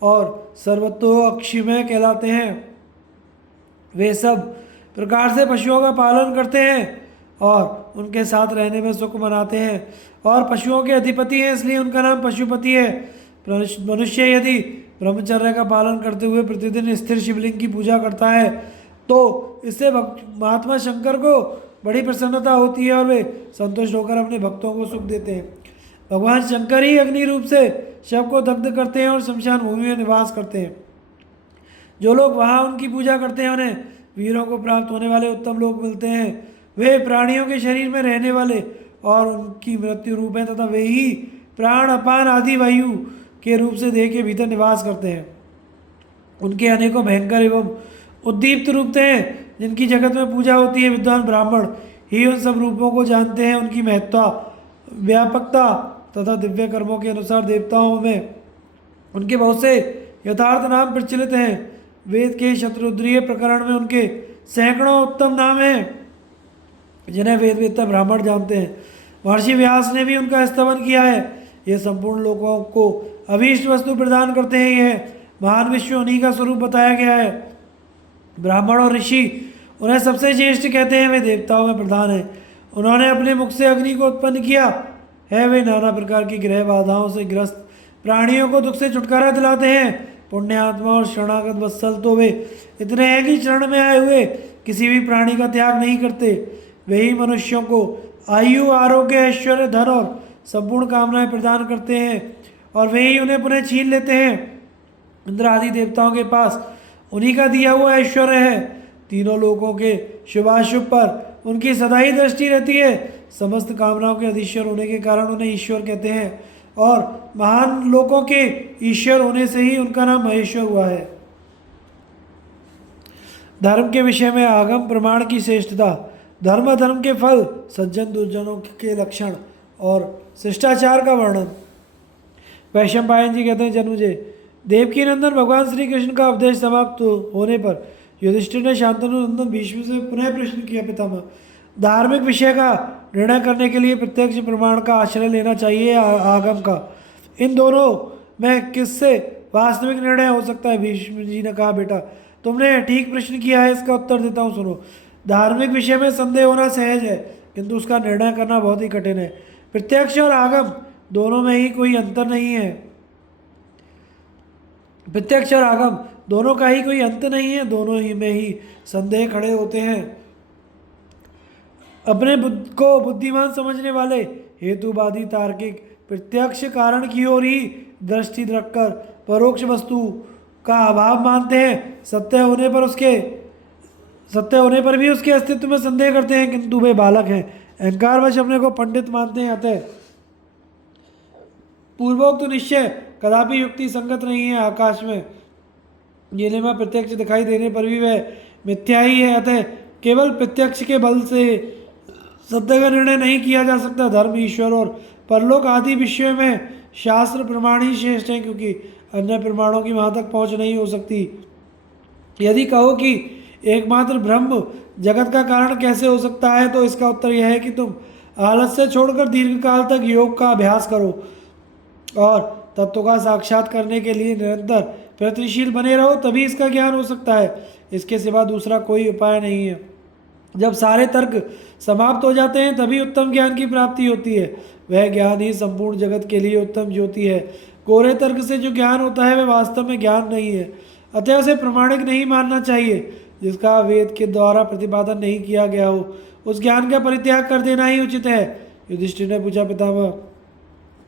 और सर्वतोअक्षिमय कहलाते हैं। वे सब प्रकार से पशुओं का पालन करते हैं और उनके साथ रहने में सुख मनाते हैं और पशुओं के अधिपति हैं, इसलिए उनका नाम पशुपति है। मनुष्य यदि ब्रह्मचर्य का पालन करते हुए प्रतिदिन स्थिर शिवलिंग की पूजा करता है तो इससे महात्मा शंकर को बड़ी प्रसन्नता होती है और वे संतुष्ट होकर अपने भक्तों को सुख देते हैं। भगवान शंकर ही अग्नि रूप से शव को दग्ध करते हैं और शमशान भूमि में निवास करते हैं। जो लोग वहाँ उनकी पूजा करते हैं उन्हें वीरों को प्राप्त होने वाले उत्तम लोग मिलते हैं। वे प्राणियों के शरीर में रहने वाले और उनकी मृत्यु रूप हैं तथा वे ही प्राण, अपान आदि वायु के रूप से देह के भीतर निवास करते हैं। उनके अनेकों भयंकर एवं उद्दीप्त रूप हैं जिनकी जगत में पूजा होती है। विद्वान ब्राह्मण ही उन सब रूपों को जानते हैं। उनकी महत्ता, व्यापकता तथा दिव्य कर्मों के अनुसार देवताओं में उनके बहुत से यथार्थ नाम प्रचलित हैं। वेद के शत्रुद्रीय प्रकरण में उनके सैकड़ों उत्तम नाम हैं जिन्हें वेदवेत्ता ब्राह्मण जानते हैं। महर्षि व्यास ने भी उनका स्तवन किया है। ये संपूर्ण लोगों को अभीष्ट वस्तु प्रदान करते हैं। यह महान विश्व उन्हीं का स्वरूप बताया गया है। ब्राह्मण और ऋषि उन्हें सबसे ज्येष्ठ कहते हैं। वे देवताओं में प्रधान हैं। उन्होंने अपने मुख से अग्नि को उत्पन्न किया है। वे नाना प्रकार की ग्रह बाधाओं से ग्रस्त प्राणियों को दुख से छुटकारा दिलाते हैं। पुण्य आत्मा और शरणागत वत्सल तो वे इतने हैं कि शरण में आए हुए किसी भी प्राणी का त्याग नहीं करते। वे ही मनुष्यों को आयु, आरोग्य, ऐश्वर्य, धन और संपूर्ण कामनाएं प्रदान करते हैं और वे ही उन्हें पुनः छीन लेते हैं। इंद्र आदि देवताओं के पास उन्हीं का दिया हुआ ऐश्वर्य है। तीनों लोगों के शुभाशुभ पर उनकी सदा ही दृष्टि रहती है। समस्त कामनाओं के अधीश्वर होने के कारण उन्हें ईश्वर कहते हैं और महान लोगों के ईश्वर होने से ही उनका नाम महेश्वर हुआ है। धर्म के विषय में आगम प्रमाण की श्रेष्ठता, धर्म धर्म के फल, सज्जन दुर्जनों के लक्षण और शिष्टाचार का वर्णन। वैशंपायन जी कहते हैं, जन्मजय देवकी नंदन भगवान श्री कृष्ण का उपदेश समाप्त होने पर युधिष्ठिर ने शांतनु नंदन भीष्म से पुनः प्रश्न किया, पितामह धार्मिक विषय का निर्णय करने के लिए प्रत्यक्ष प्रमाण का आश्रय लेना चाहिए या आगम का? इन दोनों में किससे वास्तविक निर्णय हो सकता है? भीष्म जी ने कहा, बेटा तुमने ठीक प्रश्न किया है, इसका उत्तर देता हूँ, सुनो। धार्मिक विषय में संदेह होना सहज है किंतु उसका निर्णय करना बहुत ही कठिन है। प्रत्यक्ष और आगम दोनों में ही कोई अंतर नहीं है। प्रत्यक्ष और आगम दोनों का ही कोई अंत नहीं है, दोनों ही में ही संदेह खड़े होते हैं। अपने बुद्ध को बुद्धिमान समझने वाले हेतुवादी तार्किक प्रत्यक्ष कारण की ओर ही दृष्टि रखकर परोक्ष वस्तु का अभाव मानते हैं। सत्य होने पर भी उसके अस्तित्व में संदेह करते हैं, किंतु वे बालक हैं, अहंकारवश अपने को पंडित मानते हैं। अतः पूर्वोक्त निश्चय कदापि युक्ति संगत नहीं है। आकाश में नीलिमा प्रत्यक्ष दिखाई देने पर भी वह मिथ्या ही है। अतः केवल प्रत्यक्ष के बल से सत्य का निर्णय नहीं किया जा सकता। धर्म, ईश्वर और परलोक आदि विषयों में शास्त्र प्रमाण ही श्रेष्ठ हैं, क्योंकि अन्य प्रमाणों की वहाँ तक पहुँच नहीं हो सकती। यदि कहो कि एकमात्र ब्रह्म जगत का कारण कैसे हो सकता है, तो इसका उत्तर यह है कि तुम आलस से छोड़कर दीर्घकाल तक योग का अभ्यास करो और तत्व का साक्षात करने के लिए निरंतर प्रयत्नशील बने रहो, तभी इसका ज्ञान हो सकता है। इसके सिवा दूसरा कोई उपाय नहीं है। जब सारे तर्क समाप्त हो जाते हैं तभी उत्तम ज्ञान की प्राप्ति होती है। वह ज्ञान ही संपूर्ण जगत के लिए उत्तम ज्योति है। कोरे तर्क से जो ज्ञान होता है वह वास्तव में ज्ञान नहीं है, अतः उसे प्रमाणिक नहीं मानना चाहिए। जिसका वेद के द्वारा प्रतिपादन नहीं किया गया हो, उस ज्ञान का परित्याग कर देना ही उचित है। युधिष्ठिर ने पूछा, पितामह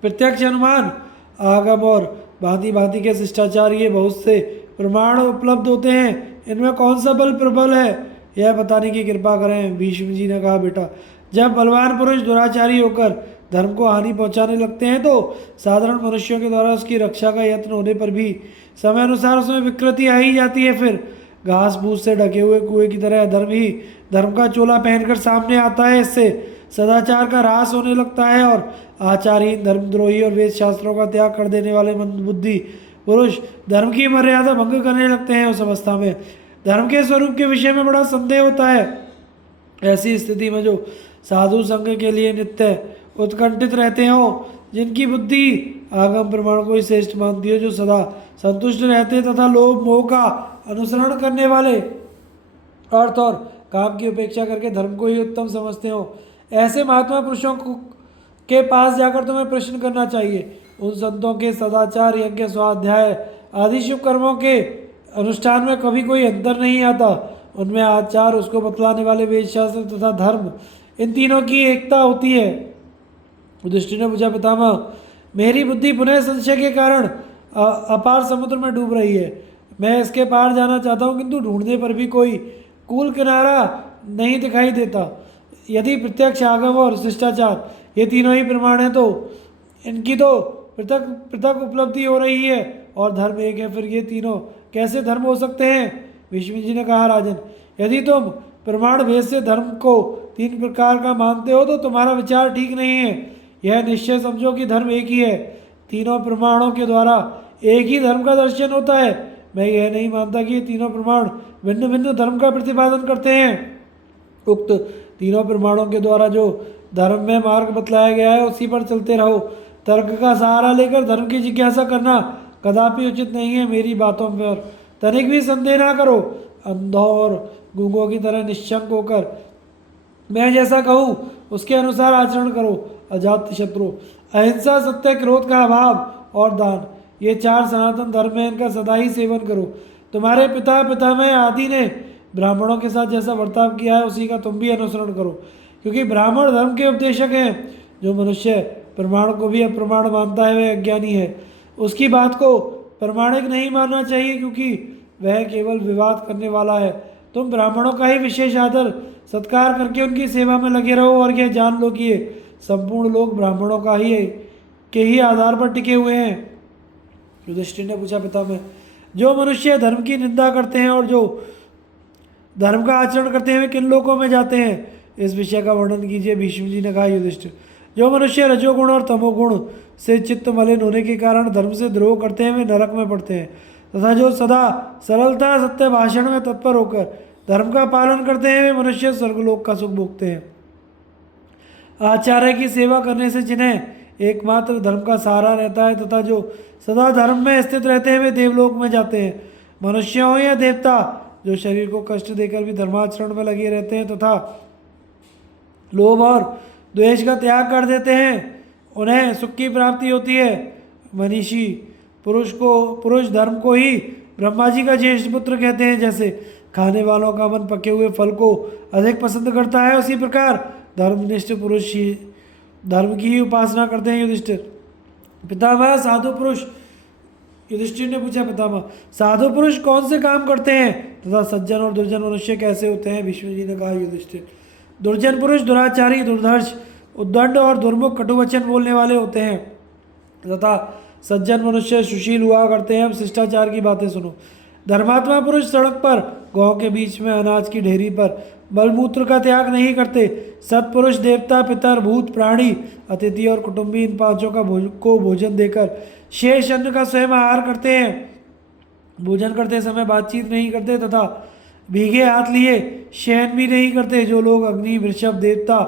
प्रत्यक्ष, अनुमान, आगम और भांति भांति के शिष्टाचार, ये बहुत से प्रमाण उपलब्ध होते हैं, इनमें कौन सा बल प्रबल है, यह बताने की कृपा करें। भीष्म जी ने कहा, बेटा जब बलवान पुरुष दुराचारी होकर धर्म को हानि पहुंचाने लगते हैं तो साधारण मनुष्यों के द्वारा उसकी रक्षा का यत्न होने पर भी समय अनुसार उसमें विकृति आ ही जाती है। फिर घास फूस से ढके हुए कुएं की तरह अधर्म ही धर्म का चोला पहनकर सामने आता है। इससे सदाचार का ह्रास होने लगता है और आचारहीन, धर्मद्रोही और वेद शास्त्रों का त्याग कर देने वाले मंदबुद्धि पुरुष धर्म की मर्यादा भंग करने लगते हैं। उस अवस्था में धर्म के स्वरूप के विषय में बड़ा संदेह होता है। ऐसी स्थिति में जो साधु संघ के लिए नित्य उत्कंठित रहते हो, जिनकी बुद्धि आगम प्रमाण को ही श्रेष्ठ मानती हो, जो सदा संतुष्ट रहते तथा लोभ मोह का अनुसरण करने वाले, अर्थ और काम की उपेक्षा करके धर्म को ही उत्तम समझते हो, ऐसे महात्मा पुरुषों के पास जाकर तुम्हें प्रश्न करना चाहिए। उन संतों के सदाचार, यज्ञ, स्वाध्याय आदि शुभ कर्मों के अनुष्ठान में कभी कोई अंतर नहीं आता। उनमें आचार, उसको बतलाने वाले वेद शास्त्र तथा धर्म, इन तीनों की एकता होती है। युधिष्ठिर ने पूछा, पितामह, मेरी बुद्धि पुनः संशय के कारण अपार समुद्र में डूब रही है। मैं इसके पार जाना चाहता हूँ, किंतु ढूंढने पर भी कोई कूल किनारा नहीं दिखाई देता। यदि प्रत्यक्ष, आगम और शिष्टाचार ये तीनों ही प्रमाण हैं तो इनकी तो पृथक पृथक उपलब्धि हो रही है और धर्म एक है। फिर ये तीनों कैसे धर्म हो सकते हैं? विष्णु जी ने कहा, राजन, यदि तुम प्रमाण भेद से धर्म को तीन प्रकार का मानते हो तो तुम्हारा विचार ठीक नहीं है। यह निश्चय समझो कि धर्म एक ही है। तीनों प्रमाणों के द्वारा एक ही धर्म का दर्शन होता है। मैं यह नहीं मानता कि ये तीनों प्रमाण भिन्न भिन्न धर्म का प्रतिपादन करते हैं। उक्त तीनों प्रमाणों के द्वारा जो धर्म में मार्ग बतलाया गया है उसी पर चलते रहो। तर्क का सहारा लेकर धर्म की जिज्ञासा करना कदापि उचित नहीं है। मेरी बातों पर तनिक भी संदेह ना करो। अंधों और गूंगों की तरह निश्चंक होकर मैं जैसा कहूँ उसके अनुसार आचरण करो। अजात शत्रु, अहिंसा, सत्य, क्रोध का अभाव और दान, ये चार सनातन धर्म है। इनका सदा ही सेवन करो। तुम्हारे पिता पितामह आदि ने ब्राह्मणों के साथ जैसा बर्ताव किया है उसी का तुम भी अनुसरण करो, क्योंकि ब्राह्मण धर्म के उपदेशक हैं। जो मनुष्य प्रमाण को भी अप्रमाण मानता है वह अज्ञानी है। उसकी बात को प्रमाणिक नहीं मानना चाहिए, क्योंकि वह केवल विवाद करने वाला है। तुम ब्राह्मणों का ही विशेष आदर सत्कार करके उनकी सेवा में लगे रहो और यह जान लो कि ये संपूर्ण लोग ब्राह्मणों का ही के ही आधार पर टिके हुए हैं। युधिष्ठिर ने पूछा, पितामह, जो मनुष्य धर्म की निंदा करते हैं और जो धर्म का आचरण करते हैं वे किन लोकों में जाते हैं? इस विषय का वर्णन कीजिए। भीष्म जी ने कहा, युधिष्ठिर, जो मनुष्य रजोगुण और तमोगुण से चित्त मलिन होने के कारण धर्म से द्रोह करते हैं वे नरक में पड़ते हैं, तथा जो सदा सरलता, सत्य भाषण में तत्पर होकर धर्म का पालन करते हैं वे मनुष्य स्वर्गलोक का सुख भोगते हैं। आचार्य की सेवा करने से जिन्हें एकमात्र धर्म का सहारा रहता है तथा जो सदा धर्म में स्थित रहते हैं वे देवलोक में जाते हैं। मनुष्य हो या देवता, जो शरीर को कष्ट देकर भी धर्माचरण में लगे रहते हैं तथा लोभ और द्वेष का त्याग कर देते हैं उन्हें सुख की प्राप्ति होती है। मनीषी पुरुष धर्म को ही ब्रह्मा जी का ज्येष्ठ पुत्र कहते हैं। जैसे खाने वालों का मन पके हुए फल को अधिक पसंद करता है, उसी प्रकार धर्मनिष्ठ पुरुष ही धर्म की ही उपासना करते हैं। युधिष्ठिर, पितामह, साधु पुरुष, युधिष्ठिर ने पूछा, पितामह, साधु पुरुष कौन से काम करते हैं तथा सज्जन और दुर्जन मनुष्य कैसे होते हैं? भीष्म जी ने कहा, युधिष्ठिर, दुर्जन पुरुष दुराचारी, दुर्धर्ष, उद्दंड और दुर्मुख कटुवचन बोलने वाले होते हैं तथा सज्जन मनुष्य सुशील हुआ करते हैं। अब शिष्टाचार की बातें सुनो। धर्मात्मा पुरुष सड़क पर, गांव के बीच में, अनाज की ढेरी पर मलमूत्र का त्याग नहीं करते। सत्पुरुष देवता, पितर, भूत, प्राणी, अतिथि और कुटुंबी इन पांचों को भोजन देकर शेष अन्न का स्वयं आहार करते हैं। भोजन करते समय बातचीत नहीं करते तथा भीगे हाथ लिए शयन भी नहीं करते। जो लोग अग्नि, वृषभ, देवता,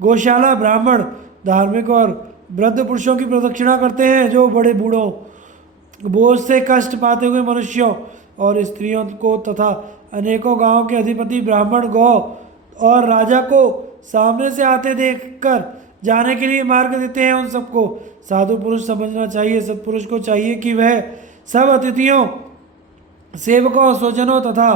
गौशाला, ब्राह्मण, धार्मिक और वृद्ध पुरुषों की प्रदक्षिणा करते हैं, जो बड़े बूढ़ों, बोझ से कष्ट पाते हुए मनुष्यों और स्त्रियों को तथा अनेकों गांवों के अधिपति, ब्राह्मण, गौ और राजा को सामने से आते देखकर जाने के लिए मार्ग देते हैं, उन सबको साधु पुरुष समझना चाहिए। सत्पुरुष को चाहिए कि वह सब अतिथियों, सेवकों, स्वजनों तथा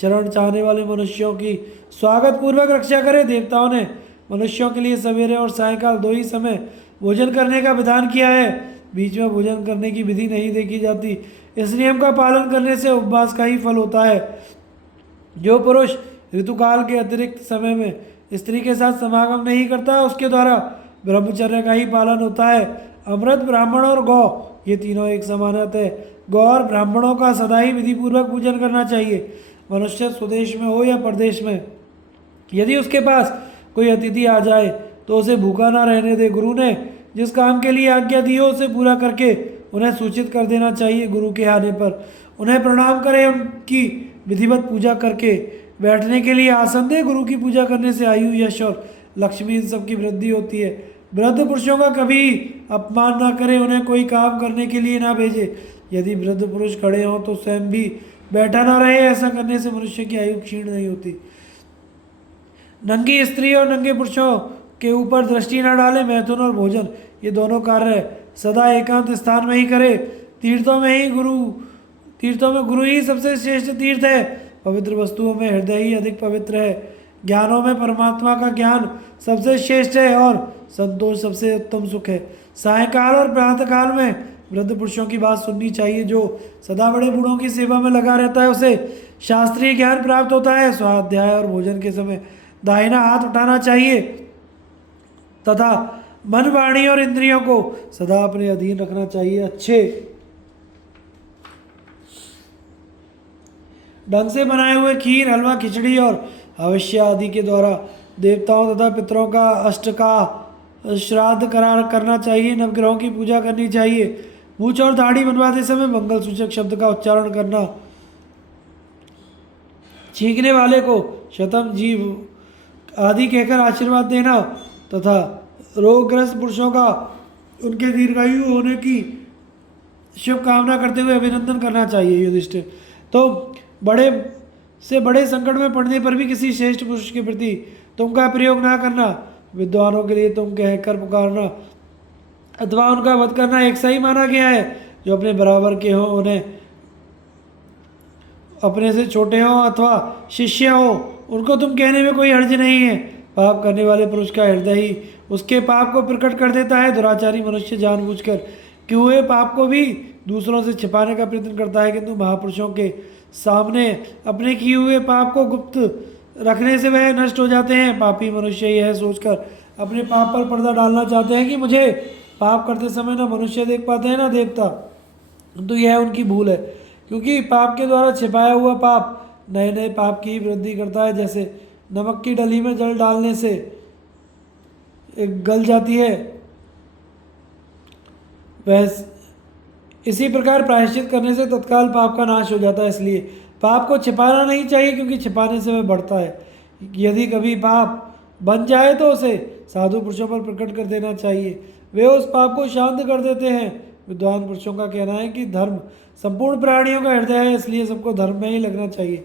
शरण चाहने वाले मनुष्यों की स्वागत पूर्वक रक्षा करे। देवताओं ने मनुष्यों के लिए सवेरे और सायंकाल दो ही समय भोजन करने का विधान किया है। बीच में भोजन करने की विधि नहीं देखी जाती। इस नियम का पालन करने से उपवास का ही फल होता है। जो पुरुष ऋतुकाल के अतिरिक्त समय में स्त्री के साथ समागम नहीं करता, उसके द्वारा ब्रह्मचर्य का ही पालन होता है। अमृत, ब्राह्मण और गौ, ये तीनों एक समान है। गौ और ब्राह्मणों का सदा ही विधिपूर्वक पूजन करना चाहिए, मनुष्य स्वदेश में हो या परदेश में। यदि उसके पास कोई अतिथि आ जाए तो उसे भूखा ना रहने दे। गुरु ने जिस काम के लिए आज्ञा दी हो उसे पूरा करके उन्हें सूचित कर देना चाहिए। गुरु के आने पर उन्हें प्रणाम करें, उनकी विधिवत पूजा करके बैठने के लिए आसन दे। गुरु की पूजा करने से आयु, यश और लक्ष्मी इन सब की वृद्धि होती है। वृद्ध पुरुषों का कभी अपमान ना करे, उन्हें कोई काम करने के लिए ना भेजे। यदि वृद्ध पुरुष खड़े हों तो स्वयं भी बैठा ना रहे, ऐसा करने से मनुष्य की आयु क्षीण नहीं होती। नंगी स्त्री और नंगे पुरुषों के ऊपर दृष्टि न डाले। मैथुन और भोजन, ये दोनों कार्य सदा एकांत स्थान में ही करे। तीर्थों में गुरु ही सबसे श्रेष्ठ तीर्थ है। पवित्र वस्तुओं में हृदय ही अधिक पवित्र है। ज्ञानों में परमात्मा का ज्ञान सबसे श्रेष्ठ है और संतोष सबसे उत्तम सुख है। सायंकाल और प्रातःकाल में वृद्ध पुरुषों की बात सुननी चाहिए। जो सदा बड़े बूढ़ों की सेवा में लगा रहता है उसे शास्त्रीय ज्ञान प्राप्त होता है। स्वाध्याय और भोजन के समय दाहिना हाथ उठाना चाहिए तथा मन, वाणी और इंद्रियों को सदा अपने अधीन रखना चाहिए। अच्छे ढंग से बनाए हुए खीर, हलवा, खिचड़ी और हविष्य आदि के द्वारा देवताओं तथा पितरों का अष्ट का श्राद्ध करना चाहिए। नवग्रहों की पूजा करनी चाहिए। मूछ और दाढ़ी बनवाते समय मंगल सूचक शब्द का उच्चारण करना, छींकने वाले को शतम जीव आदि कहकर आशीर्वाद देना तथा रोगग्रस्त पुरुषों का उनके दीर्घायु होने की शुभ कामना करते हुए अभिनंदन करना चाहिए। युधिष्ठिर, तो बड़े से बड़े संकट में पड़ने पर भी किसी श्रेष्ठ पुरुष के प्रति तुम का प्रयोग ना करना। विद्वानों के लिए तुम कहकर पुकारना अथवा उनका वध करना एक सही माना गया है। जो अपने बराबर के हों, उन्हें अपने से छोटे हों अथवा शिष्य हो, उनको तुम कहने में कोई हर्ज नहीं है। पाप करने वाले पुरुष का हृदय ही उसके पाप को प्रकट कर देता है। दुराचारी मनुष्य जानबूझकर किए हुए पाप को भी दूसरों से छिपाने का प्रयत्न करता है, किंतु महापुरुषों के सामने अपने किए हुए पाप को गुप्त रखने से वह नष्ट हो जाते हैं। पापी मनुष्य यह सोचकर अपने पाप पर पर्दा डालना चाहते हैं कि मुझे पाप करते समय ना मनुष्य देख पाते हैं ना देवता, तो यह उनकी भूल है, क्योंकि पाप के द्वारा छिपाया हुआ पाप नए नए पाप की वृद्धि करता है। जैसे नमक की डली में जल डालने से गल जाती है, वह इसी प्रकार प्रायश्चित करने से तत्काल पाप का नाश हो जाता है। इसलिए पाप को छिपाना नहीं चाहिए, क्योंकि छिपाने से वह बढ़ता है। यदि कभी पाप बन जाए तो उसे साधु पुरुषों पर प्रकट कर देना चाहिए, वे उस पाप को शांत कर देते हैं। विद्वान पुरुषों का कहना है कि धर्म संपूर्ण प्राणियों का हृदय है, इसलिए सबको धर्म में ही लगना चाहिए।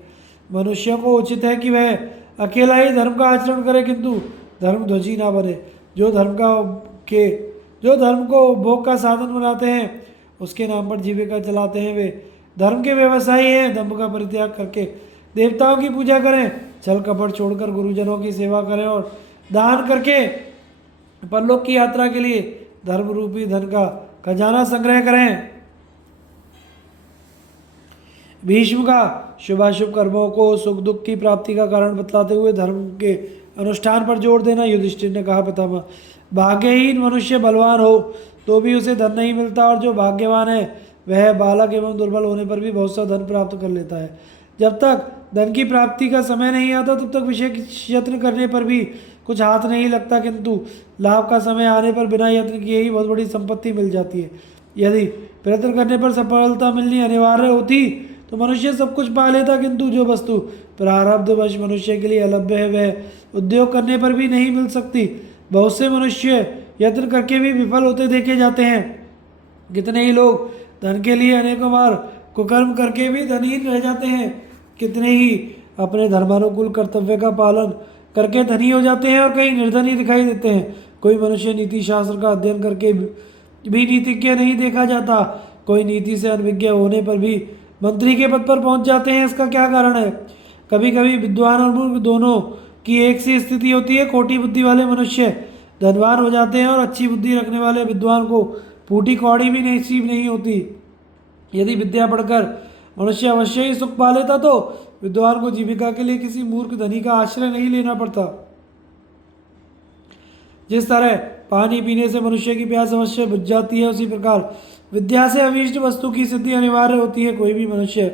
मनुष्य को उचित है कि वह अकेला ही धर्म का आचरण करे, किंतु धर्म ध्वजी ना बने। जो धर्म को भोग का साधन बनाते हैं, उसके नाम पर जीविका चलाते हैं, वे धर्म के व्यवसायी हैं। दंभ का परित्याग करके देवताओं की पूजा करें, छल कपट छोड़कर गुरुजनों की सेवा करें और दान करके परलोक की यात्रा के लिए धर्म रूपी धन का खजाना संग्रह करें। भीष्म का शुभाशुभ कर्मों को सुख दुख की प्राप्ति का कारण बतलाते हुए धर्म के अनुष्ठान पर जोर देना। युधिष्ठिर ने कहा, पितामह, भाग्यहीन मनुष्य बलवान हो तो भी उसे धन नहीं मिलता, और जो भाग्यवान है वह बालक एवं दुर्बल होने पर भी बहुत सा धन प्राप्त कर लेता है। जब तक धन की प्राप्ति का समय नहीं आता तब तक विशेष यत्न करने पर भी कुछ हाथ नहीं लगता, किंतु लाभ का समय आने पर बिना यत्न किए ही बहुत बड़ी संपत्ति मिल जाती है। यदि प्रयत्न करने पर सफलता मिलनी अनिवार्य होती तो मनुष्य सब कुछ पा लेता, किंतु जो वस्तु प्रारब्धवश मनुष्य के लिए अलभ्य है वह उद्योग करने पर भी नहीं मिल सकती। बहुत से मनुष्य यत्न करके भी विफल होते देखे जाते हैं। कितने ही लोग धन के लिए अनेकों बार कुकर्म करके भी धनहीन रह जाते हैं। कितने ही अपने धर्मानुकूल कर्तव्य का पालन करके धनी हो जाते हैं और कहीं निर्धन ही दिखाई देते हैं। कोई मनुष्य नीति शास्त्र का अध्ययन करके भी नीतिज्ञ नहीं देखा जाता। कोई नीति से अनभिज्ञ होने पर भी मंत्री के पद पर पहुंच जाते हैं। इसका क्या कारण है? कभी कभी विद्वान और मूर्ख दोनों की एक सी स्थिति होती है। खोटी बुद्धि वाले मनुष्य धनवान हो जाते हैं और अच्छी बुद्धि रखने वाले विद्वान को फूटी कौड़ी भी नसीब नहीं होती। यदि विद्या पढ़कर मनुष्य अवश्य ही सुख पा लेता तो विद्वान को जीविका के लिए किसी मूर्ख धनी का आश्रय नहीं लेना पड़ता। जिस तरह पानी पीने से मनुष्य की प्यास अवश्य बुझ जाती है, उसी प्रकार विद्या से अभीष्ट वस्तु की सिद्धि अनिवार्य होती है। कोई भी मनुष्य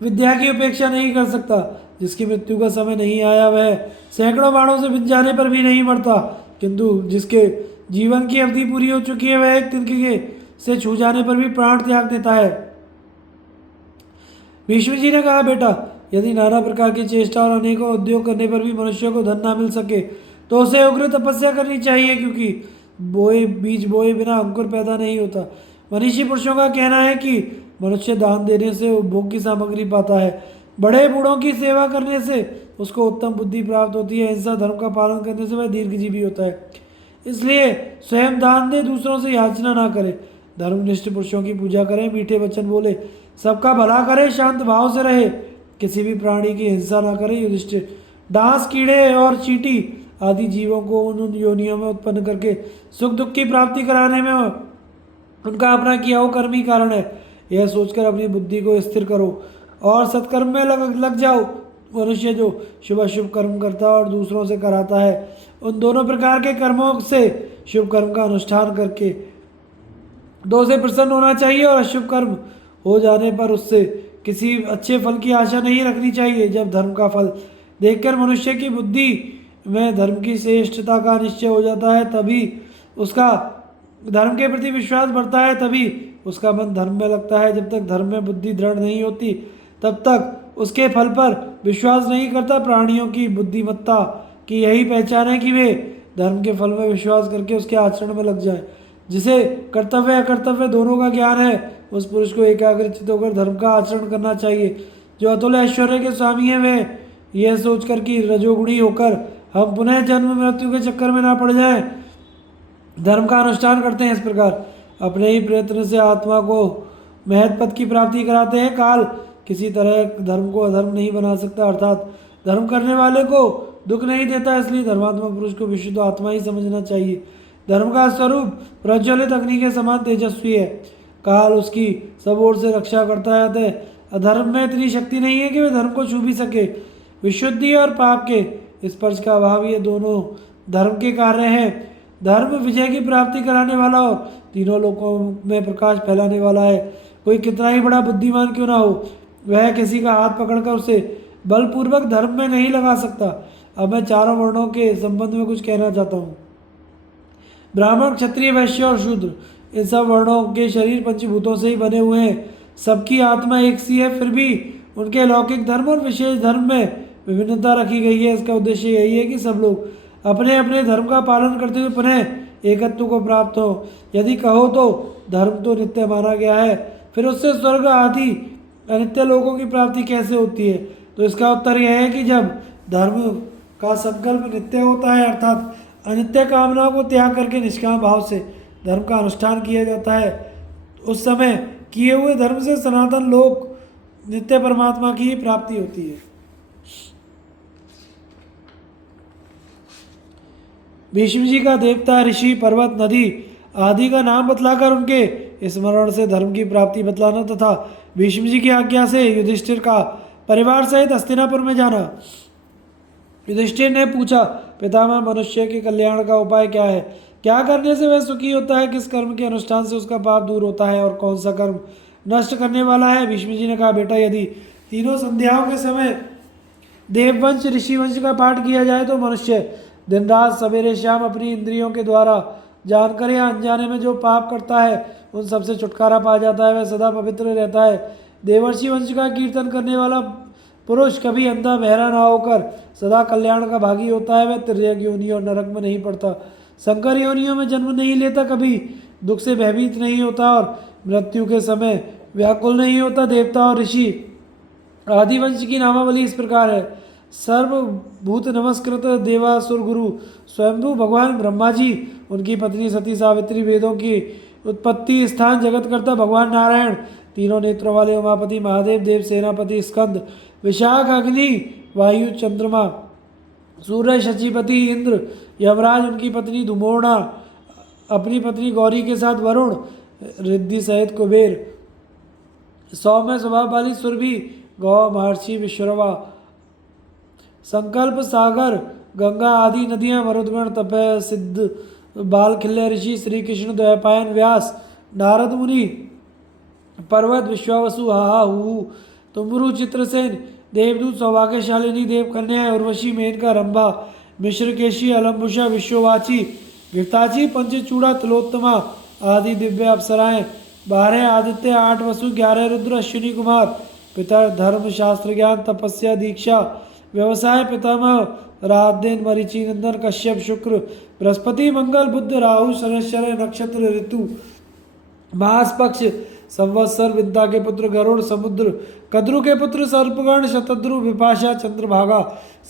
विद्या की उपेक्षा नहीं कर सकता। जिसकी मृत्यु का समय नहीं आया वह सैकड़ों बाणों से बिंध जाने पर भी नहीं मरता, किंतु जिसके जीवन की अवधि पूरी हो चुकी है वह एक तिनके से छू जाने पर भी प्राण त्याग देता है। भीष्म जी ने कहा, बेटा, यदि नाना प्रकार की चेष्टा और अनेकों उद्योग करने पर भी मनुष्य को धन ना मिल सके तो उसे उग्र तपस्या करनी चाहिए, क्योंकि बीज बोए बिना अंकुर पैदा नहीं होता। मनीषी पुरुषों का कहना है कि मनुष्य दान देने से उपभोग की सामग्री पाता है, बड़े बूढ़ों की सेवा करने से उसको उत्तम बुद्धि प्राप्त होती है, हिंसा धर्म का पालन करने से वह दीर्घजीवी होता है। इसलिए स्वयं दान दे, दूसरों से याचना ना करे, धर्मनिष्ठ पुरुषों की पूजा करें, मीठे वचन बोले, सबका भला करे, शांत भाव से रहे, किसी भी प्राणी की हिंसा ना करे। युधिष्ठिर, डांस, कीड़े और चींटी आदि जीवों को उन योनियों में उत्पन्न करके सुख दुख की प्राप्ति कराने में उनका अपना किया हो कर्म ही कारण है। यह सोचकर अपनी बुद्धि को स्थिर करो और सत्कर्म में लग जाओ। मनुष्य जो शुभ अशुभ कर्म करता है और दूसरों से कराता है, उन दोनों प्रकार के कर्मों से शुभ कर्म का अनुष्ठान करके दो से प्रसन्न होना चाहिए और अशुभ कर्म हो जाने पर उससे किसी अच्छे फल की आशा नहीं रखनी चाहिए। जब धर्म का फल देखकर मनुष्य की बुद्धि में धर्म की श्रेष्ठता का निश्चय हो जाता है, तभी उसका धर्म के प्रति विश्वास बढ़ता है, तभी उसका मन धर्म में लगता है। जब तक धर्म में बुद्धि दृढ़ नहीं होती तब तक उसके फल पर विश्वास नहीं करता। प्राणियों की बुद्धिमत्ता की यही पहचान है कि वे धर्म के फल में विश्वास करके उसके आचरण में लग जाए। जिसे कर्तव्य अकर्तव्य दोनों का ज्ञान है, उस पुरुष को एकाग्रचित होकर धर्म का आचरण करना चाहिए। जो अतुल्य ऐश्वर्य के स्वामी हैं, वे यह सोचकर कि रजोगुणी होकर हम पुनः जन्म मृत्यु के चक्कर में ना पड़ जाएं, धर्म का अनुष्ठान करते हैं। इस प्रकार अपने ही प्रयत्न से आत्मा को महत पद की प्राप्ति कराते हैं। काल किसी तरह धर्म को अधर्म नहीं बना सकता, अर्थात धर्म करने वाले को दुख नहीं देता। इसलिए धर्मात्मक पुरुष को विशुद्ध आत्मा ही समझना चाहिए। धर्म का स्वरूप प्रज्वलित अग्नि के समान तेजस्वी है। काल उसकी सब ओर से रक्षा करता है, अतः अधर्म में इतनी शक्ति नहीं है कि वह धर्म को छू भी सके। विशुद्धि और पाप के स्पर्श का अभाव, ये दोनों धर्म के कार्य हैं। धर्म विजय की प्राप्ति कराने वाला और तीनों लोकों में प्रकाश फैलाने वाला है। कोई कितना ही बड़ा बुद्धिमान क्यों ना हो, वह किसी का हाथ पकड़कर उसे बलपूर्वक धर्म में नहीं लगा सकता। अब मैं चारों वर्णों के संबंध में कुछ कहना चाहता हूँ। ब्राह्मण, क्षत्रिय, वैश्य और शूद्र, इन सब वर्णों के शरीर पंचभूतों से ही बने हुए हैं। सबकी आत्मा एक सी है, फिर भी उनके लौकिक धर्म और विशेष धर्म में विभिन्नता रखी गई है। इसका उद्देश्य यही है कि सब लोग अपने अपने धर्म का पालन करते हुए पुनः एकत्व को प्राप्त हो। यदि कहो तो धर्म तो नित्य माना गया है, फिर उससे स्वर्ग आदि अनित्य लोगों की प्राप्ति कैसे होती है? तो इसका उत्तर यह है कि जब धर्म का संकल्प नित्य होता है, अर्थात अनित्य कामनाओं को त्याग करके निष्काम भाव से धर्म का अनुष्ठान किया जाता है, उस समय किए हुए धर्म से सनातन लोक नित्य परमात्मा की ही प्राप्ति होती है। भीष्म जी का देवता, ऋषि, पर्वत, नदी आदि का नाम बतलाकर उनके स्मरण से धर्म की प्राप्ति बतलाना तथा भीष्म जी की आज्ञा से युधिष्ठिर का परिवार सहित हस्तिनापुर में जाना। युधिष्ठिर ने पूछा, पितामह, मनुष्य के कल्याण का उपाय क्या है? क्या करने से वह सुखी होता है? किस कर्म के अनुष्ठान से उसका पाप दूर होता है और कौन सा कर्म नष्ट करने वाला है? भीष्म जी ने कहा, बेटा, यदि तीनों संध्याओं के समय देववंश, ऋषिवंश का पाठ किया जाए तो मनुष्य दिन रात सवेरे शाम अपनी इंद्रियों के द्वारा जानकर या अनजाने में जो पाप करता है उन सबसे छुटकारा पा जाता है, वह सदा पवित्र रहता है। देवर्षि वंश का कीर्तन करने वाला पुरुष कभी अंधा बहरा ना होकर सदा कल्याण का भागी होता है। वह तिर्यक योनि और नरक में नहीं पड़ता, संकर योनियों में जन्म नहीं लेता, कभी दुख से भयभीत नहीं होता और मृत्यु के समय व्याकुल नहीं होता। देवता और ऋषि आदि वंश की नामावली इस प्रकार है। सर्वभूत नमस्कृत देवासुर गुरु स्वयंभू भगवान ब्रह्मा जी, उनकी पत्नी सती सावित्री, वेदों की उत्पत्ति स्थान जगतकर्ता भगवान नारायण, तीनों नेत्रों वाले उमापति महादेव, देव सेनापति स्कंद, विशाख अग्नि, वायु, चंद्रमा, सूर्य, शचीपति इंद्र, यमराज, उनकी पत्नी धुमोणा, अपनी पत्नी गौरी के साथ वरुण, रिद्धि सहित कुबेर, सौम्य स्वभाव वाली सुरभि, गौ, महर्षि विश्रवा, संकल्प सागर, गंगा आदि नदियां, मरुदगण, तपय सिद्ध, बालखिल्य ऋषि, श्री कृष्ण, द्वैपायन, व्यास, नारद मुनि, पर्वत, विश्वावसु, हाहा, हु, तुम्बरु, चित्रसेन, देवदूत, सौभाग्यशालिनी, देवकन्या, उर्वशी, मेनका, रंभा, मिश्रकेशी, अलम्बुषा, विश्ववाची, घृताची, पंचचूड़ा, तिलोत्तमा आदि दिव्य अप्सराएं, 12 आदित्य, 8 वसु, 11 रुद्र, अश्विनी कुमार, पिता, धर्म, शास्त्र ज्ञान, तपस्या, दीक्षा, व्यवसाय, पितामह, राहदेन, मरीचि, नंदन, कश्यप, शुक्र, बृहस्पति, मंगल, बुध, राहु, शनैश्चर, नक्षत्र, ऋतु, मास, पक्ष, संवत्सर, विद्या के पुत्र, गरुड़, समुद्र, कद्रु के पुत्र, सर्पगण, शतद्रु, विपाशा, चंद्रभागा,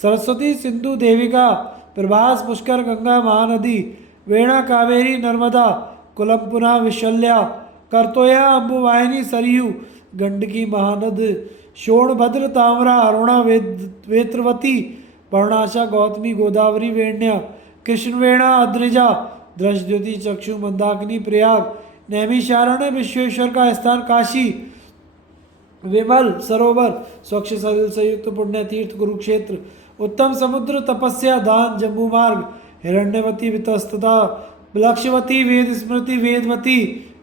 सरस्वती, सिंधु, देविका, प्रभास, पुष्कर, गंगा, महानदी, वेणा, कावेरी, नर्मदा, कुलमपुना, विशल्या, करतोया, अम्बुवाहिनी, सरयू, गंडकी, महानद, शोणभद्र, ताम्रा, अरुणा, वेत्रवती, पर्णाशा, गौतमी, गोदावरी, वेण्या, कृष्णवेणा, अद्रिजा, दृष्टद्युति, चक्षु, मंदाकिनी, प्रयाग, नैमिषारण्य, विश्वेश्वर का स्थान, काशी, विमल सरोवर, स्वच्छ सलिल से युक्त पुण्य तीर्थ, कुरुक्षेत्र, उत्तम समुद्र, तपस्या, दान, जम्बू मार्ग, हिरण्यवती, वितस्तता, लक्ष्यवती, वेद स्मृति, वेदवती,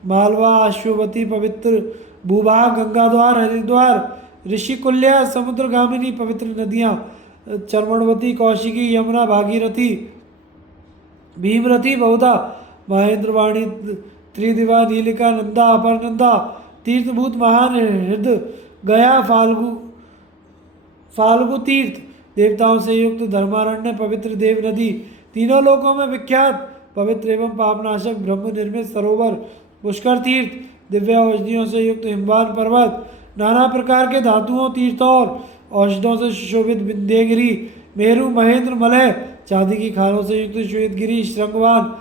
मालवा, अश्ववती, पवित्र भूभाग, गंगाद्वार, हरिद्वार, ऋषिकुल्या, समुद्रगामिनी, पवित्र नदियाँ, चर्मणवती, कौशिकी, यमुना, भागीरथी, भीमरथी, बहुधा, महेंद्रवाणी, त्रिदिवा, नीलिका, नंदा, अपरनंदा, तीर्थभूत, महान, हृद, गया, फाल्गु तीर्थ, देवताओं से युक्त, धर्मारण्य, पवित्र देव नदी, तीनों लोकों में विख्यात, पवित्र एवं पापनाशक, ब्रह्म निर्मित सरोवर, पुष्कर तीर्थ, दिव्य औषधियों से युक्त हिमवान पर्वत, नाना प्रकार के धातुओं, तीर्थों और औषधों से सुशोभित विंध्यगिरी, मेरु, महेंद्र, मलय, चांदी की खानों से युक्त श्वेतगिरी, श्रृंगवान,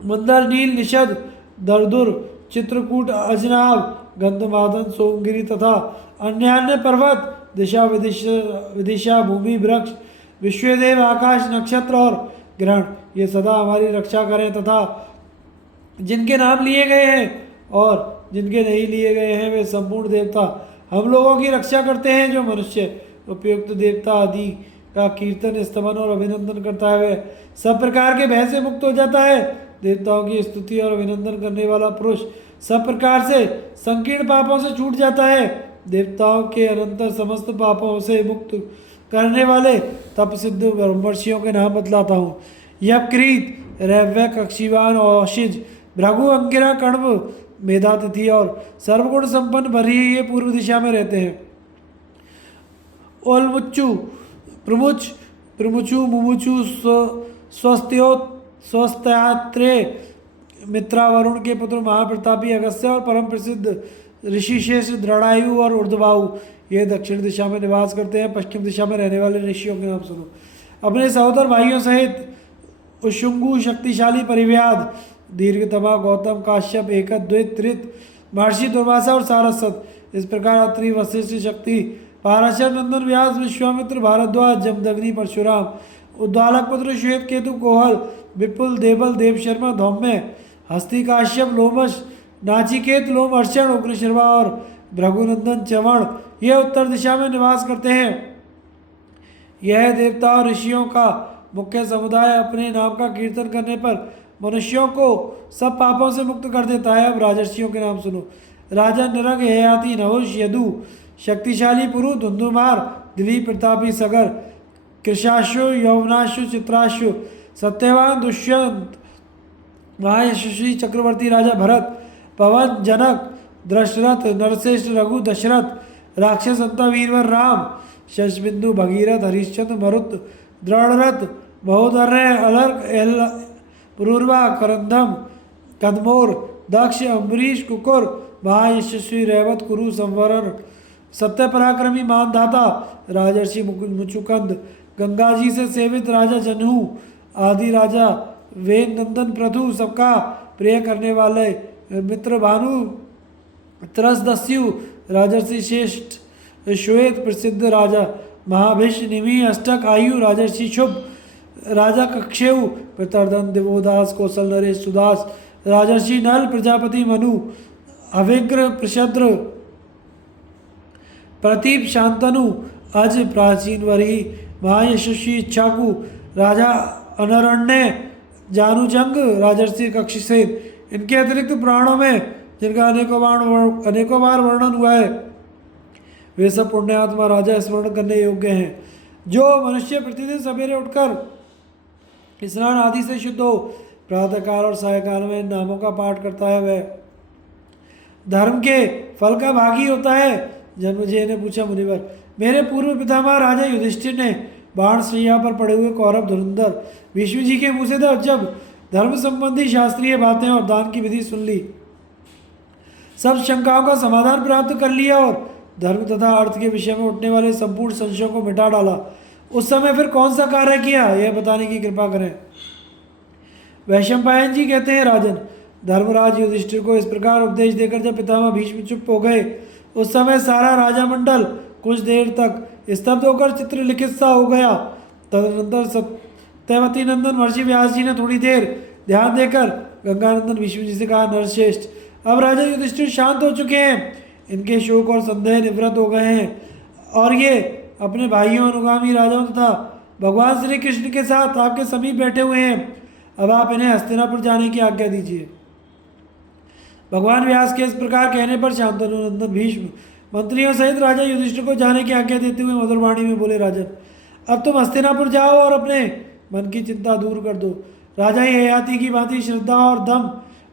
मंदर, नील, निषद, दरदुर, चित्रकूट, अजनाब, गंधमादन, सोमगिरी तथा अन्य पर्वत, दिशा विदिशा, भूमि, वृक्ष, विश्वदेव, आकाश, नक्षत्र और ग्रहण, ये सदा हमारी रक्षा करें तथा जिनके नाम लिए गए हैं और जिनके नहीं लिए गए हैं वे संपूर्ण देवता हम लोगों की रक्षा करते हैं। जो मनुष्य उपयुक्त देवता आदि का कीर्तन, स्तमन और अभिनंदन करता है वह सब प्रकार के भय से मुक्त हो जाता है। देवताओं की स्तुति और अभिनंदन करने वाला पुरुष सब प्रकार से संकीर्ण पापों से छूट जाता है। देवताओं के अनंतर समस्त पापों से मुक्त करने वाले तप सिद्ध ब्रह्मर्षियों के नाम बतलाता हूँ। यपक्रीत, रैव्य, कक्षीवान, औशिज, भृगु, अंगिरा, कण्व, मेधातिथि और सर्वगुण संपन्न भरी ये पूर्व दिशा में रहते हैं। ओलमुच्चु, प्रमुच, प्रमुचु, मुमुचु, स्वस्त्यात्रे, मित्रा, वरुण के पुत्र, महाप्रतापी अगस्त्य और परम प्रसिद्ध ऋषिशेष, दृढ़ायु और ऊर्ध्वबाहु ये दक्षिण दिशा में निवास करते हैं। पश्चिम दिशा में रहने वाले ऋषियों के नाम सुनो। अपने सहोदर भाइयों सहित उशुंगु, शक्तिशाली, परिव्याध, दीर्घतमा, गौतम, काश्यप, एकत, द्वित, त्रित, महर्षि, दुर्वासा और सारस्वत, इस प्रकार अत्रि, वशिष्ठ, शक्ति, पाराशर, नंदन, व्यास, विश्वामित्र, भारद्वाज, जमदग्नि, परशुराम, उद्दालक पुत्र, श्वेत केतु, कोहल, विपुल, देवल, देवशर्मा, धौम्य, हस्ती, काश्यप, लोमश, नाचिकेत, लोमहर्षण, उग्रशर्मा और भृगुनंदन, च्यवण ये उत्तर दिशा में निवास करते हैं। यह देवता और ऋषियों का मुख्य समुदाय अपने नाम का कीर्तन करने पर मनुष्यों को सब पापों से मुक्त कर देता है। अब राजर्षियों के नाम सुनो। राजा नरक, ययाति, नहुष, यदु, शक्तिशाली पुरु, धुंधुमार, दिलीप, प्रतापी, सगर, कृशाश्व, यौवनाश्व, चित्राश्व, सत्यवान, दुष्यंत, महायशस्वी, चक्रवर्ती राजा भरत, पवन, जनक, दशरथ, नरश्रेष्ठ, रघु, दशरथ, राक्षस, अंता, वीरवर, राम, शशबिंदु, भगीरथ, हरिश्चंद्र, मरुत, दृढ़रथ, महोदर्य, अलर्क, पुरूर्वा, करंदम, कदमोर, दक्ष, अम्बरीश, कुकुर, महायशस्वी, रैवत, कुरु, संवरण, सत्य पराक्रमी, मानधाता, राजर्षि, मुचुकंद, गंगा जी से सेवित राजा जनहू आदि राजा, वेद नंदन, प्रथु, सबका प्रिय करने वाले मित्र, भानु, त्रसदस्यु, राजर्षि श्रेष्ठ, श्वेत, प्रसिद्ध राजा, महाभिष, निमि, अष्टक, आयु, राजर्षि शुभ, राजा कक्षेयु, पितरदन, दिवोदास, कौशल, नरेश, सुदास, राजर्षि नल, प्रजापति, मनु, अविग्र, प्रशद्र, प्रतीप, शांतनु, अज, प्राचीन, वरी, महायशस्वी इच्छाकू, राजा अनरण्य, जानुजंग, राजर्षि कक्षसेन, इनके अतिरिक्त पुराणों में जिनका अनेकों बार वर्णन हुआ है, वे सब पुण्यात्मा राजा स्मरण करने योग्य हैं। जो मनुष्य प्रतिदिन सवेरे उठकर स्नान आदि से शुद्ध हो, प्रातःकाल और सायकाल में इन नामों का पाठ करता है, वह धर्म के फल का भागी होता है। जन्मेजय ने पूछा, मुनिवर, मेरे पूर्व पितामह राजा युधिष्ठिर ने बाण शैया पर पड़े हुए कौरव धुरंधर भीष्म जी के मुँह से जब धर्म संबंधी शास्त्रीय बातें और दान की विधि सुन ली, सब शंकाओं का समाधान प्राप्त कर लिया और धर्म तथा अर्थ के विषय में उठने वाले संपूर्ण संशयों को मिटा डाला, उस समय फिर कौन सा कार्य किया, यह बताने की कृपा करें। वैशंपायन जी कहते हैं, राजन, धर्मराज युधिष्ठिर को इस प्रकार उपदेश देकर जब पितामह भीष्म चुप हो गए, उस समय सारा राजा मंडल कुछ देर तक स्तब्ध होकर चित्र लिखित सा हो गया। तदनंतर सत्यवती नंदन महर्षि व्यास जी ने थोड़ी देर ध्यान देकर गंगानंदन भीष्म जी से कहा, नरश्रेष्ठ, अब राजा युधिष्ठिर शांत हो चुके हैं, इनके शोक और संदेह निवृत्त हो गए हैं और ये अपने भाइयों, अनुगामी राजाओं तथा भगवान श्री कृष्ण के साथ आपके समीप बैठे हुए हैं। अब आप इन्हें हस्तिनापुर जाने की आज्ञा दीजिए। भगवान व्यास के इस प्रकार कहने पर शांतनु नंदन भीष्म मंत्रियों सहित राजा युधिष्ठिर को जाने की आज्ञा देते हुए मधुर वाणी में बोले, राजन, अब तुम हस्तिनापुर जाओ और अपने मन की चिंता दूर कर दो। राजा ययाति की भांति श्रद्धा और दम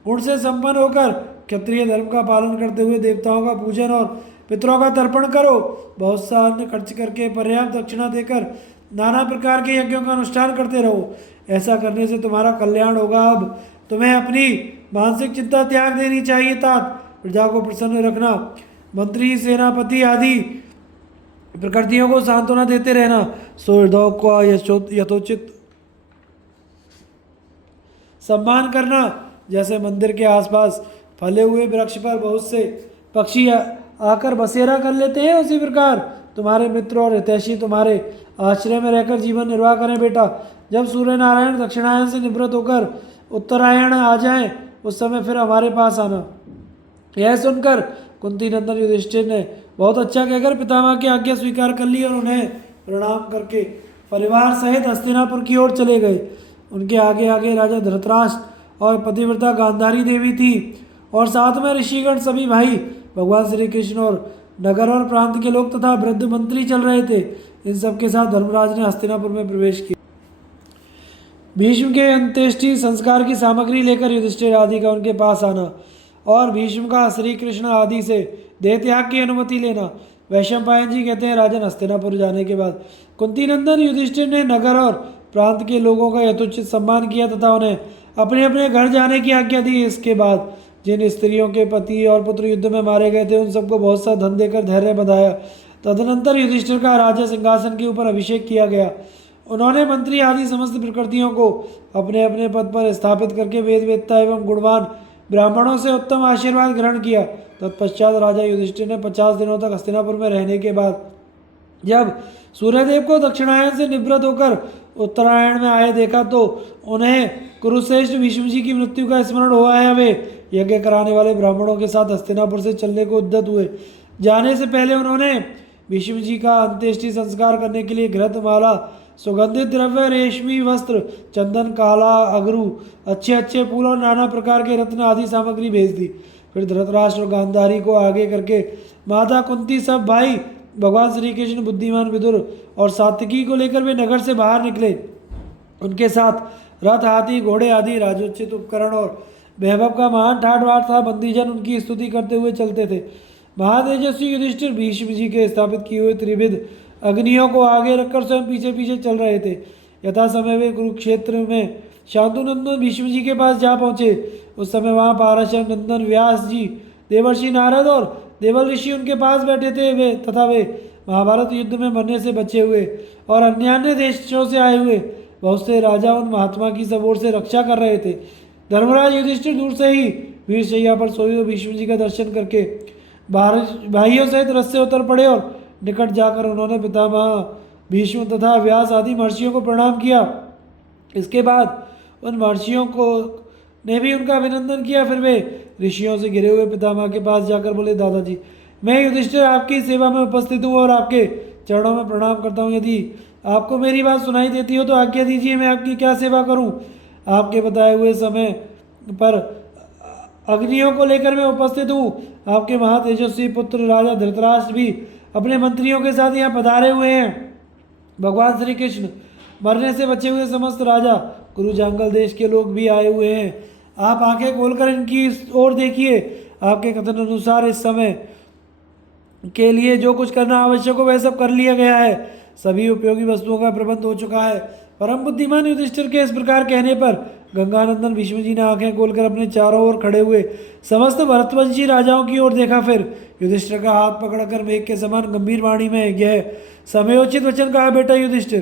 गुण से संपन्न होकर क्षत्रिय धर्म का पालन करते हुए देवताओं का पूजन और पितरों का तर्पण करो। बहुत सा अन्न खर्च करके पर्याप्त दक्षिणा देकर नाना प्रकार के यज्ञों का अनुष्ठान करते रहो। ऐसा करने से तुम्हारा कल्याण होगा। अब तुम्हें अपनी मानसिक चिंता त्याग देनी चाहिए। तात प्रजा को प्रसन्न रखना, मंत्री, सेनापति आदि प्रकृतियों को सांत्वना देते रहना, सुहृदों को यथोचित सम्मान करना, जैसे मंदिर के आसपास फले हुए वृक्ष पर बहुत से पक्षी आकर बसेरा कर लेते हैं, उसी प्रकार तुम्हारे मित्र और हितैषी तुम्हारे आश्रय में रहकर जीवन निर्वाह करें। बेटा, जब सूर्य नारायण दक्षिणायन से निवृत्त होकर उत्तरायण आ जाएं, उस समय फिर हमारे पास आना। यह सुनकर कुंती नंदन युधिष्ठिर ने बहुत अच्छा कहकर पितामह की आज्ञा स्वीकार कर ली और उन्हें प्रणाम करके परिवार सहित हस्तिनापुर की ओर चले गए। उनके आगे आगे राजा धृतराष्ट्र और पतिव्रता गांधारी देवी थी और साथ में ऋषिगण, सभी भाई, भगवान श्री कृष्ण और नगर और प्रांत के लोग तथा वृद्ध मंत्री चल रहे थे। इन सब के साथ धर्मराज ने हस्तिनापुर में प्रवेश किया। भीष्म के अंत्येष्टि संस्कार की सामग्री लेकर युधिष्ठिर आदि का उनके पास आना और भीष्म का श्री कृष्ण आदि से देह त्याग की अनुमति लेना। वैशंपायन जी कहते हैं, राजन, हस्तिनापुर जाने के बाद कुंती नंदन युधिष्ठिर ने नगर और प्रांत के लोगों का यथोचित सम्मान किया तथा उन्हें अपने अपने घर जाने की आज्ञा दी। इसके बाद जिन स्त्रियों के पति और पुत्र युद्ध में मारे गए थे, उन सबको बहुत सा धन देकर धैर्य बधाया। तदनंतर युधिष्ठिर का राजा सिंहासन के ऊपर अभिषेक किया गया। उन्होंने मंत्री आदि समस्त प्रकृतियों को अपने अपने पद पर स्थापित करके वेदवेत्ता एवं गुणवान ब्राह्मणों से उत्तम आशीर्वाद ग्रहण किया। तत्पश्चात राजा युधिष्ठिर ने 50 दिनों तक हस्तिनापुर में रहने के बाद जब सूर्यदेव को दक्षिणायन से निवृत्त होकर उत्तरायण में आए देखा, तो उन्हें कुरुश्रेष्ठ भीष्म जी की मृत्यु का स्मरण हुआ है। वे यज्ञ कराने वाले ब्राह्मणों के साथ हस्तिनापुर से चलने को उद्यत हुए। जाने से पहले उन्होंने भीष्म जी का अंत्येष्टि संस्कार करने के लिए घृत, माला, सुगंधित द्रव्य, रेशमी वस्त्र, चंदन, काला अगरू, अच्छे अच्छे फूल और नाना प्रकार के रत्न आदि सामग्री भेज दी। फिर धृतराष्ट्र और गांधारी को आगे करके माता कुंती, सब भाई, भगवान श्री कृष्ण, बुद्धिमान विदुर और सात्विकी को लेकर वे नगर से बाहर निकले। उनके साथ रथ, हाथी, घोड़े आदि राजोचित उपकरण और वैभव का महान ठाट बाट था। बंदीजन उनकी स्तुति करते हुए चलते थे। महातेजस्वी युधिष्ठिर भीष्म जी के स्थापित किए हुए त्रिविध अग्नियों को आगे रखकर स्वयं पीछे पीछे चल रहे थे। यथा समय वे कुरुक्षेत्र में शांतुनंदन भीष्म जी के पास जा पहुंचे। उस समय वहां पारशर नंदन व्यास जी, देवर्षि नारद और देवल ऋषि उनके पास बैठे थे। वे महाभारत युद्ध में मरने से बचे हुए और अन्य देशों से आए हुए बहुत से राजा उन महात्मा की सब ओर से रक्षा कर रहे थे। धर्मराज युधिष्ठिर दूर से ही वीरशैया पर सोए हुए भीष्म जी का दर्शन करके भाइयों सहित रथ से उतर पड़े और निकट जाकर उन्होंने पितामह भीष्म तथा व्यास आदि महर्षियों को प्रणाम किया। इसके बाद उन महर्षियों को ने भी उनका अभिनंदन किया। फिर वे ऋषियों से घिरे हुए पितामह के पास जाकर बोले, दादाजी, मैं युधिष्ठिर आपकी सेवा में उपस्थित हूँ और आपके चरणों में प्रणाम करता हूँ। यदि आपको मेरी बात सुनाई देती हो तो आज्ञा दीजिए, मैं आपकी क्या सेवा करूं। आपके बताए हुए समय पर अग्नियों को लेकर मैं उपस्थित हूँ। आपके महातेजस्वी पुत्र राजा धृतराष्ट्र भी अपने मंत्रियों के साथ यहाँ पधारे हुए हैं। भगवान श्री कृष्ण, मरने से बचे हुए समस्त राजा, कुरु जांगल देश के लोग भी आए हुए हैं। आप आंखें खोलकर इनकी ओर देखिए। आपके कथन अनुसार इस समय के लिए जो कुछ करना आवश्यक हो वह सब कर लिया गया है। सभी उपयोगी वस्तुओं का प्रबंध हो चुका है। परम बुद्धिमान युधिष्ठिर के इस प्रकार कहने पर गंगानंदन भीष्म जी ने आंखें खोलकर अपने चारों ओर खड़े हुए समस्त भरतवंशी राजाओं की ओर देखा। फिर युधिष्ठिर का हाथ पकड़कर मेघ के समान गंभीर वाणी में यह समयोचित वचन कहा, बेटा युधिष्ठिर,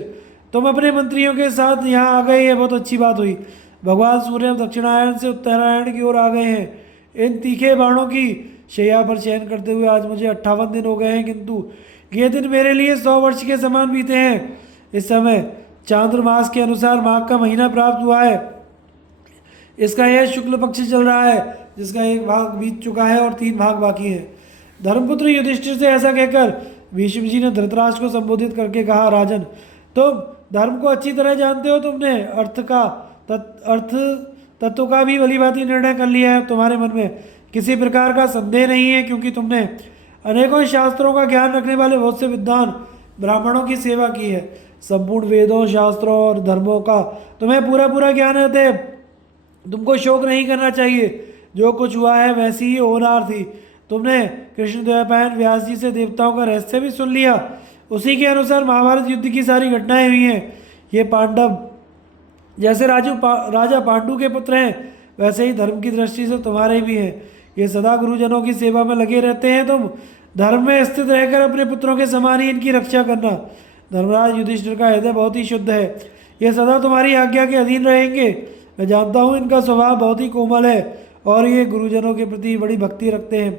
तुम अपने मंत्रियों के साथ यहाँ आ गए, ये बहुत अच्छी बात हुई। भगवान सूर्य अब दक्षिणायन से उत्तरायण की ओर आ गए हैं। इन तीखे बाणों की शैया पर चयन करते हुए आज मुझे 58 दिन हो गए हैं, किंतु ये दिन मेरे लिए 100 वर्ष के समान बीते हैं। इस समय चांद्रमास के अनुसार माघ का महीना प्राप्त हुआ है। इसका यह शुक्ल पक्ष चल रहा है, जिसका एक भाग बीत चुका है और 3 भाग बाकी है। धर्मपुत्र युधिष्ठिर से ऐसा कहकर भीष्म जी ने धृतराष्ट्र को संबोधित करके कहा, राजन, तुम धर्म को अच्छी तरह जानते हो। तुमने अर्थ तत्व का भी भलीभांति निर्णय कर लिया है। तुम्हारे मन में किसी प्रकार का संदेह नहीं है, क्योंकि तुमने अनेकों शास्त्रों का ज्ञान रखने वाले बहुत से विद्वान ब्राह्मणों की सेवा की है। संपूर्ण वेदों, शास्त्रों और धर्मों का तुम्हें पूरा पूरा ज्ञान है। अतः तुमको शोक नहीं करना चाहिए। जो कुछ हुआ है वैसी ही होनार थी। तुमने कृष्णद्वैपायन व्यास जी से देवताओं का रहस्य भी सुन लिया। उसी के अनुसार महाभारत युद्ध की सारी घटनाएं हुई हैं। ये पांडव जैसे राजा पांडु के पुत्र हैं, वैसे ही धर्म की दृष्टि से तुम्हारे भी हैं। ये सदा गुरुजनों की सेवा में लगे रहते हैं। तुम धर्म में स्थित रहकर अपने पुत्रों के समान ही इनकी रक्षा करना। धर्मराज युधिष्ठिर का हृदय बहुत ही शुद्ध है। ये सदा तुम्हारी आज्ञा के अधीन रहेंगे। मैं जानता हूँ इनका स्वभाव बहुत ही कोमल है और ये गुरुजनों के प्रति बड़ी भक्ति रखते हैं।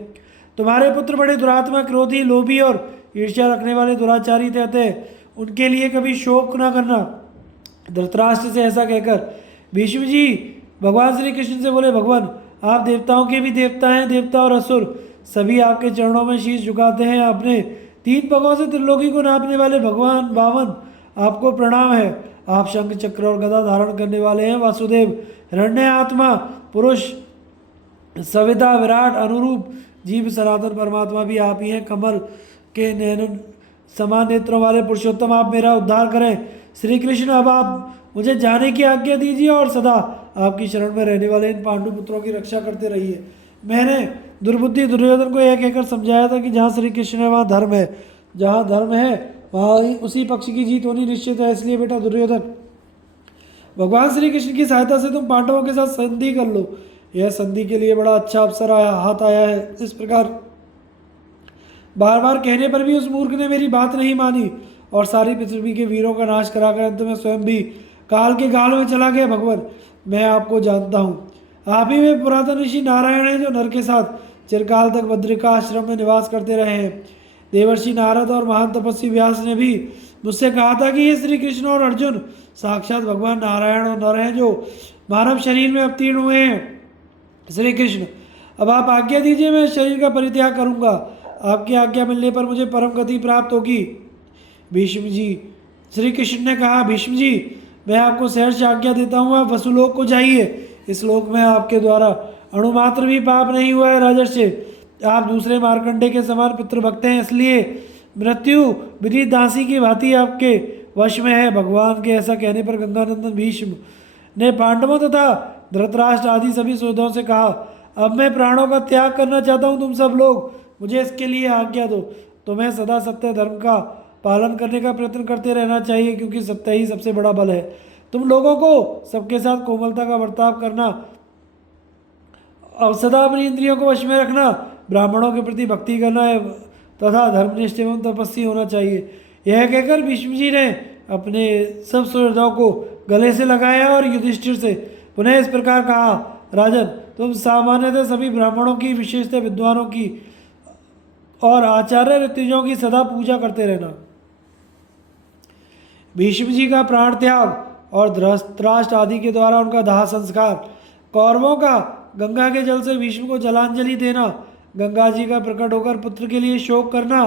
तुम्हारे पुत्र बड़े दुरात्मा, क्रोधी, लोभी और ईर्ष्या रखने वाले दुराचारी थे। उनके लिए कभी शोक न करना। धृतराष्ट्र से ऐसा कहकर भीष्म जी भगवान श्री कृष्ण से बोले, भगवान, आप देवताओं के भी देवता हैं। देवता और असुर सभी आपके चरणों में शीश झुकाते हैं। अपने 3 पगों से त्रिलोकी को नापने वाले भगवान बावन, आपको प्रणाम है। आप शंख, चक्र और गदा धारण करने वाले हैं। वासुदेव, हिरण्य आत्मा, पुरुष, सविता, विराट, अनुरूप, जीव, सनातन परमात्मा भी आप ही हैं। कमल के नयन समान नेत्रों वाले पुरुषोत्तम, आप मेरा उद्धार करें। श्री कृष्ण, अब आप मुझे जाने की आज्ञा दीजिए और सदा आपकी शरण में रहने वाले इन पांडु पुत्रों की रक्षा करते रहिए। मैंने दुर्बुद्धि दुर्योधन को यह कहकर समझाया था कि जहाँ श्री कृष्ण है वहाँ धर्म है, जहाँ धर्म है वहाँ उसी पक्ष की जीत होनी निश्चित है। इसलिए बेटा दुर्योधन, भगवान श्री कृष्ण की सहायता से तुम पांडवों के साथ संधि कर लो। यह संधि के लिए बड़ा अच्छा अवसर हाथ आया है। इस प्रकार बार बार कहने पर भी उस मूर्ख ने मेरी बात नहीं मानी और सारी पृथ्वी के वीरों का नाश कराकर अंत में स्वयं भी काल के गाल में चला गया। भगवान, मैं आपको जानता हूँ। आप ही वे पुरातन ऋषि नारायण हैं जो नर के साथ चिरकाल तक बद्रिका आश्रम में निवास करते रहे हैं। देवर्षि नारद और महान तपस्वी व्यास ने भी मुझसे कहा था कि ये श्री कृष्ण और अर्जुन साक्षात भगवान नारायण और नर हैं जो मानव शरीर में अवतीर्ण हुए हैं। श्री कृष्ण, अब आप आज्ञा दीजिए, मैं शरीर का परित्याग करूंगा। आपकी आज्ञा मिलने पर मुझे परम गति प्राप्त होगी। भीष्म जी, श्री कृष्ण ने कहा, भीष्म जी, मैं आपको सहर्ष आज्ञा देता हूँ, आप वसुलोक को जाइए। इस लोक में आपके द्वारा अणुमात्र भी पाप नहीं हुआ है। राजर्षि, आप दूसरे मार्कंडे के समान पितृभक्त हैं, इसलिए मृत्यु विनीत दासी की भांति आपके वश में है। भगवान के ऐसा कहने पर गंगानंदन भीष्म ने पांडवों तथा धृतराष्ट्र आदि सभी सुहृदों से कहा, अब मैं प्राणों का त्याग करना चाहता हूँ। तुम सब लोग मुझे इसके लिए आज्ञा दो। तुम्हें सदा सत्य धर्म का पालन करने का प्रयत्न करते रहना चाहिए, क्योंकि सत्य ही सबसे बड़ा बल है। तुम लोगों को सबके साथ कोमलता का बर्ताव करना और सदा अपनी इंद्रियों को वश में रखना, ब्राह्मणों के प्रति भक्ति करना है तथा धर्मनिष्ठ एवं तपस्वी होना चाहिए। यह कहकर भीष्म जी ने अपने सब सुहृदों को गले से लगाया और युधिष्ठिर से पुनः इस प्रकार कहा, राजन, तुम सामान्यतः सभी ब्राह्मणों की, विशेषतः विद्वानों की और आचार्य ऋतुजों की सदा पूजा करते रहना। भीष्म जी का प्राण त्याग और धृतराष्ट्र आदि के द्वारा उनका दाह संस्कार, कौरवों का गंगा के जल से भीष्म को जलांजलि देना, गंगा जी का प्रकट होकर पुत्र के लिए शोक करना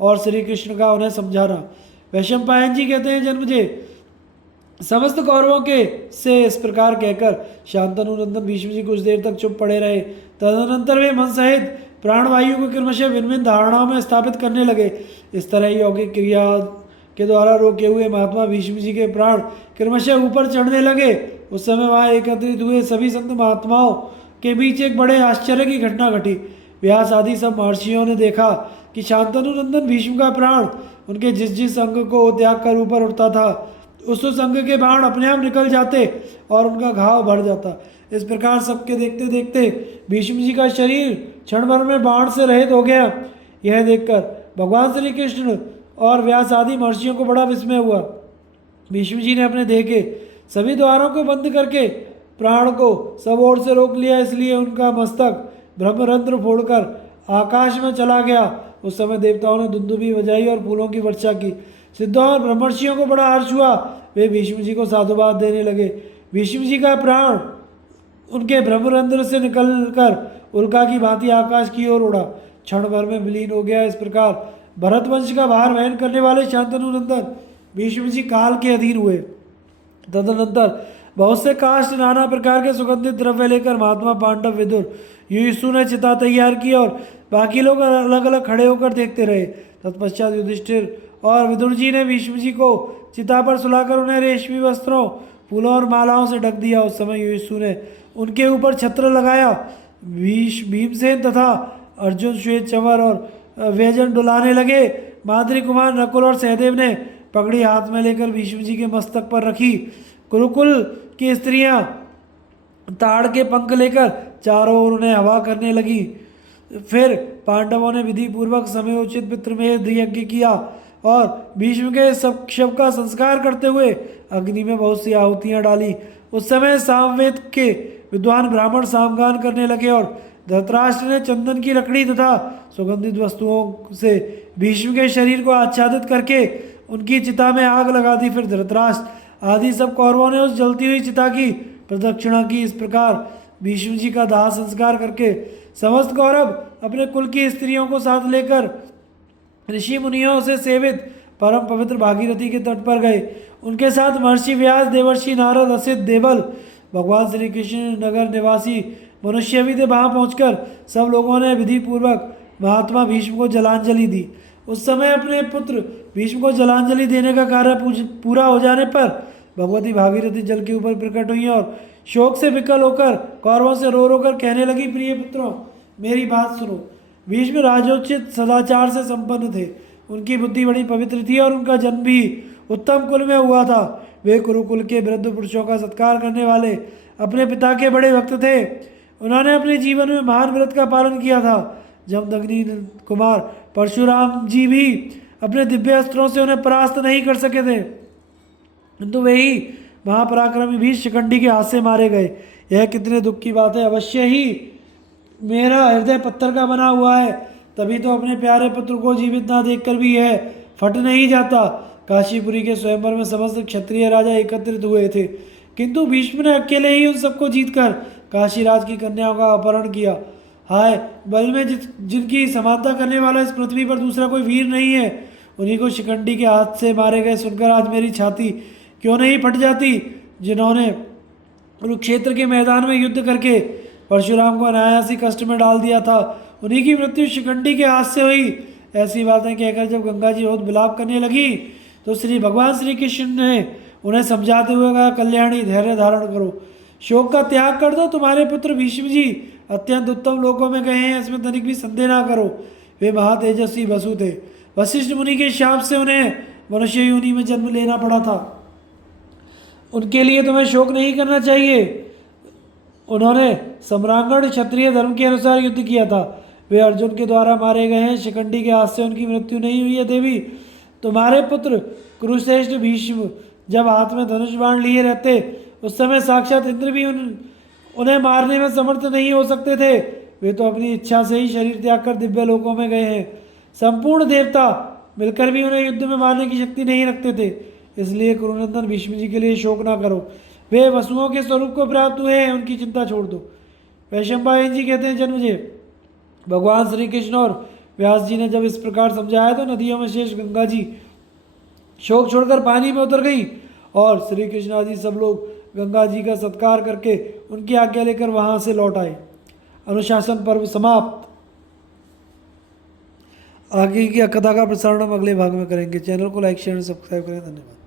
और श्री कृष्ण का उन्हें समझाना, वैशंपायन जी कहते हैं, जन्मजय समस्त कौरवों के से इस प्रकार कहकर शांतनु नंदन भीष्म जी कुछ देर तक चुप पड़े रहे। तदनंतर वे मन सहित प्राणवायु को क्रमशः भिन्न भिन्न धारणाओं में स्थापित करने लगे। इस तरह यौगिक क्रिया के द्वारा रोके हुए महात्मा भीष्म जी के प्राण क्रमशः ऊपर चढ़ने लगे। उस समय वहां एकत्रित हुए सभी संत महात्माओं के बीच एक बड़े आश्चर्य की घटना घटी। व्यास आदि सब महर्षियों ने देखा कि शांतनु नंदन भीष्म का प्राण उनके जिस जिस अंग को त्याग कर ऊपर उठता था उस अंग के बाण अपने आप निकल जाते और उनका घाव बढ़ जाता। इस प्रकार सबके देखते देखते भीष्म जी का शरीर क्षण भर में बाण से रहित हो गया। यह देखकर भगवान श्री कृष्ण और व्यास आदि महर्षियों को बड़ा विस्मय हुआ। भीष्म जी ने अपने देह के सभी द्वारों को बंद करके प्राण को सब ओर से रोक लिया, इसलिए उनका मस्तक ब्रह्मरंध्र फोड़कर आकाश में चला गया। उस समय देवताओं ने दुंदुभी बजाई और फूलों की वर्षा की। सिद्धों और ब्रह्मर्षियों को बड़ा हर्ष हुआ। वे भीष्म जी को साधुवाद देने लगे। भीष्म जी का प्राण उनके ब्रह्मरंध्र से निकलकर उल्का की भांति आकाश की ओर उड़ा, क्षण भर में विलीन हो गया। इस प्रकार भरतवंश का भार वहन करने वाले शांतनु नंदन भीष्म जी काल के अधीन हुए। तदनंतर बहुत से काष्ठ नाना प्रकार के सुगंधित द्रव्य लेकर महात्मा पांडव विदुर युयुषु ने चिता तैयार की और बाकी लोग अलग अलग खड़े होकर देखते रहे। तत्पश्चात युधिष्ठिर और विदुर जी ने भीष्म जी को चिता पर सुलाकर उन्हें रेशमी वस्त्रों, फूलों और मालाओं से ढक दिया। उस समय युयुषु ने उनके ऊपर छत्र लगाया। भीमसेन तथा अर्जुन श्वेत चंवर और व्यजन डुलाने लगे। माद्री कुमार नकुल और सहदेव ने पगड़ी हाथ में लेकर भीष्म जी के मस्तक पर रखी। कुरुकुल की स्त्रियां ताड़ के पंख लेकर चारों ओर उन्हें हवा करने लगी। फिर पांडवों ने विधि पूर्वक समयोचित पितृमेध यज्ञ किया और भीष्म के सब शव का संस्कार करते हुए अग्नि में बहुत सी आहुतियां डाली। उस समय सामवेद के विद्वान ब्राह्मण सामगान करने लगे और धृतराष्ट्र ने चंदन की लकड़ी तथा सुगंधित वस्तुओं से भीष्म के शरीर को आच्छादित करके उनकी चिता में आग लगा दी। फिर धृतराष्ट्र आदि सब कौरवों ने उस जलती हुई चिता की प्रदक्षिणा की। इस प्रकार भीष्म जी का दाह संस्कार करके समस्त कौरव अपने कुल की स्त्रियों को साथ लेकर ऋषि मुनियों से सेवित परम पवित्र भागीरथी के तट पर गए। उनके साथ महर्षि व्यास, देवर्षि नारद, असित, देवल, भगवान श्री कृष्ण नगर निवासी मनुष्य भी थे। वहां पहुंचकर सब लोगों ने विधि पूर्वक महात्मा भीष्म को जलांजलि दी। उस समय अपने पुत्र भीष्म को जलांजलि देने का कार्य पूरा हो जाने पर भगवती भागीरथी जल के ऊपर प्रकट हुई और शोक से विकल होकर कौरवों से रो रो कर कहने लगी, प्रिय पुत्रों, मेरी बात सुनो। भीष्म राजोचित सदाचार से संपन्न थे। उनकी बुद्धि बड़ी पवित्र थी और उनका जन्म भी उत्तम कुल में हुआ था। वे कुरुकुल के वृद्ध पुरुषों का सत्कार करने वाले अपने पिता के बड़े भक्त थे। उन्होंने अपने जीवन में महान व्रत का पालन किया था। जमदग्नि कुमार परशुराम जी भी अपने दिव्य अस्त्रों से उन्हें परास्त नहीं कर सके थे, किंतु वे ही महापराक्रमी भी शिखंडी के हाथ से मारे गए। यह कितने दुख की बात है। अवश्य ही मेरा हृदय पत्थर का बना हुआ है, तभी तो अपने प्यारे पुत्र को जीवित ना देखकर भी यह फट नहीं जाता। काशीपुरी के स्वयंवर में समस्त क्षत्रिय राजा एकत्रित हुए थे, किंतु भीष्म ने अकेले ही उन सबको जीतकर काशीराज की कन्याओं का अपहरण किया। हाय, बल में जिनकी समानता करने वाला इस पृथ्वी पर दूसरा कोई वीर नहीं है, उन्हीं को शिखंडी के हाथ से मारे गए सुनकर आज मेरी छाती क्यों नहीं फट जाती। जिन्होंने कुरुक्षेत्र के मैदान में युद्ध करके परशुराम को अनायास ही कष्ट में डाल दिया था, उन्हीं की मृत्यु शिखंडी के हाथ से हुई। ऐसी बातें कहकर जब गंगा जी बहुत विलाप करने लगी तो भगवान श्री कृष्ण ने उन्हें समझाते हुए कहा, कल्याणी, धैर्य धारण करो, शोक का त्याग कर दो। तुम्हारे पुत्र भीष्म जी अत्यंत उत्तम लोकों में गए हैं, इसमें तनिक भी संदेह ना करो। वे महातेजस्वी वसु थे। वशिष्ठ मुनि के शाप से उन्हें मनुष्य योनि में जन्म लेना पड़ा था। उनके लिए तुम्हें शोक नहीं करना चाहिए। उन्होंने सम्रांगण क्षत्रिय धर्म के अनुसार युद्ध किया था। वे अर्जुन के द्वारा मारे गए हैं। शिखंडी के हाथ से उनकी मृत्यु नहीं हुई है। देवी, तुम्हारे पुत्र कुरुश्रेष्ठ भीष्म जब हाथ में धनुष बाण लिए रहते उस समय साक्षात इंद्र भी उन्हें मारने में समर्थ नहीं हो सकते थे। वे तो अपनी इच्छा से ही शरीर त्याग कर दिव्य लोकों में गए हैं। संपूर्ण देवता मिलकर भी उन्हें युद्ध में मारने की शक्ति नहीं रखते थे। इसलिए कुरुनंदन भीष्म जी के लिए शोक ना करो। वे वसुओं के स्वरूप को प्राप्त हुए हैं, उनकी चिंता छोड़ दो। वैशंपायन जी कहते हैं, जन्मजय, भगवान श्री कृष्ण और व्यास जी ने जब इस प्रकार समझाया तो नदियों में शेष गंगा जी शोक छोड़कर पानी में उतर गई और श्री कृष्ण आदि सब लोग गंगा जी का सत्कार करके उनकी आज्ञा लेकर वहां से लौट आए। अनुशासन पर्व समाप्त। आगे की कथा का प्रसारण हम अगले भाग में करेंगे। चैनल को लाइक शेयर सब्सक्राइब करें। धन्यवाद।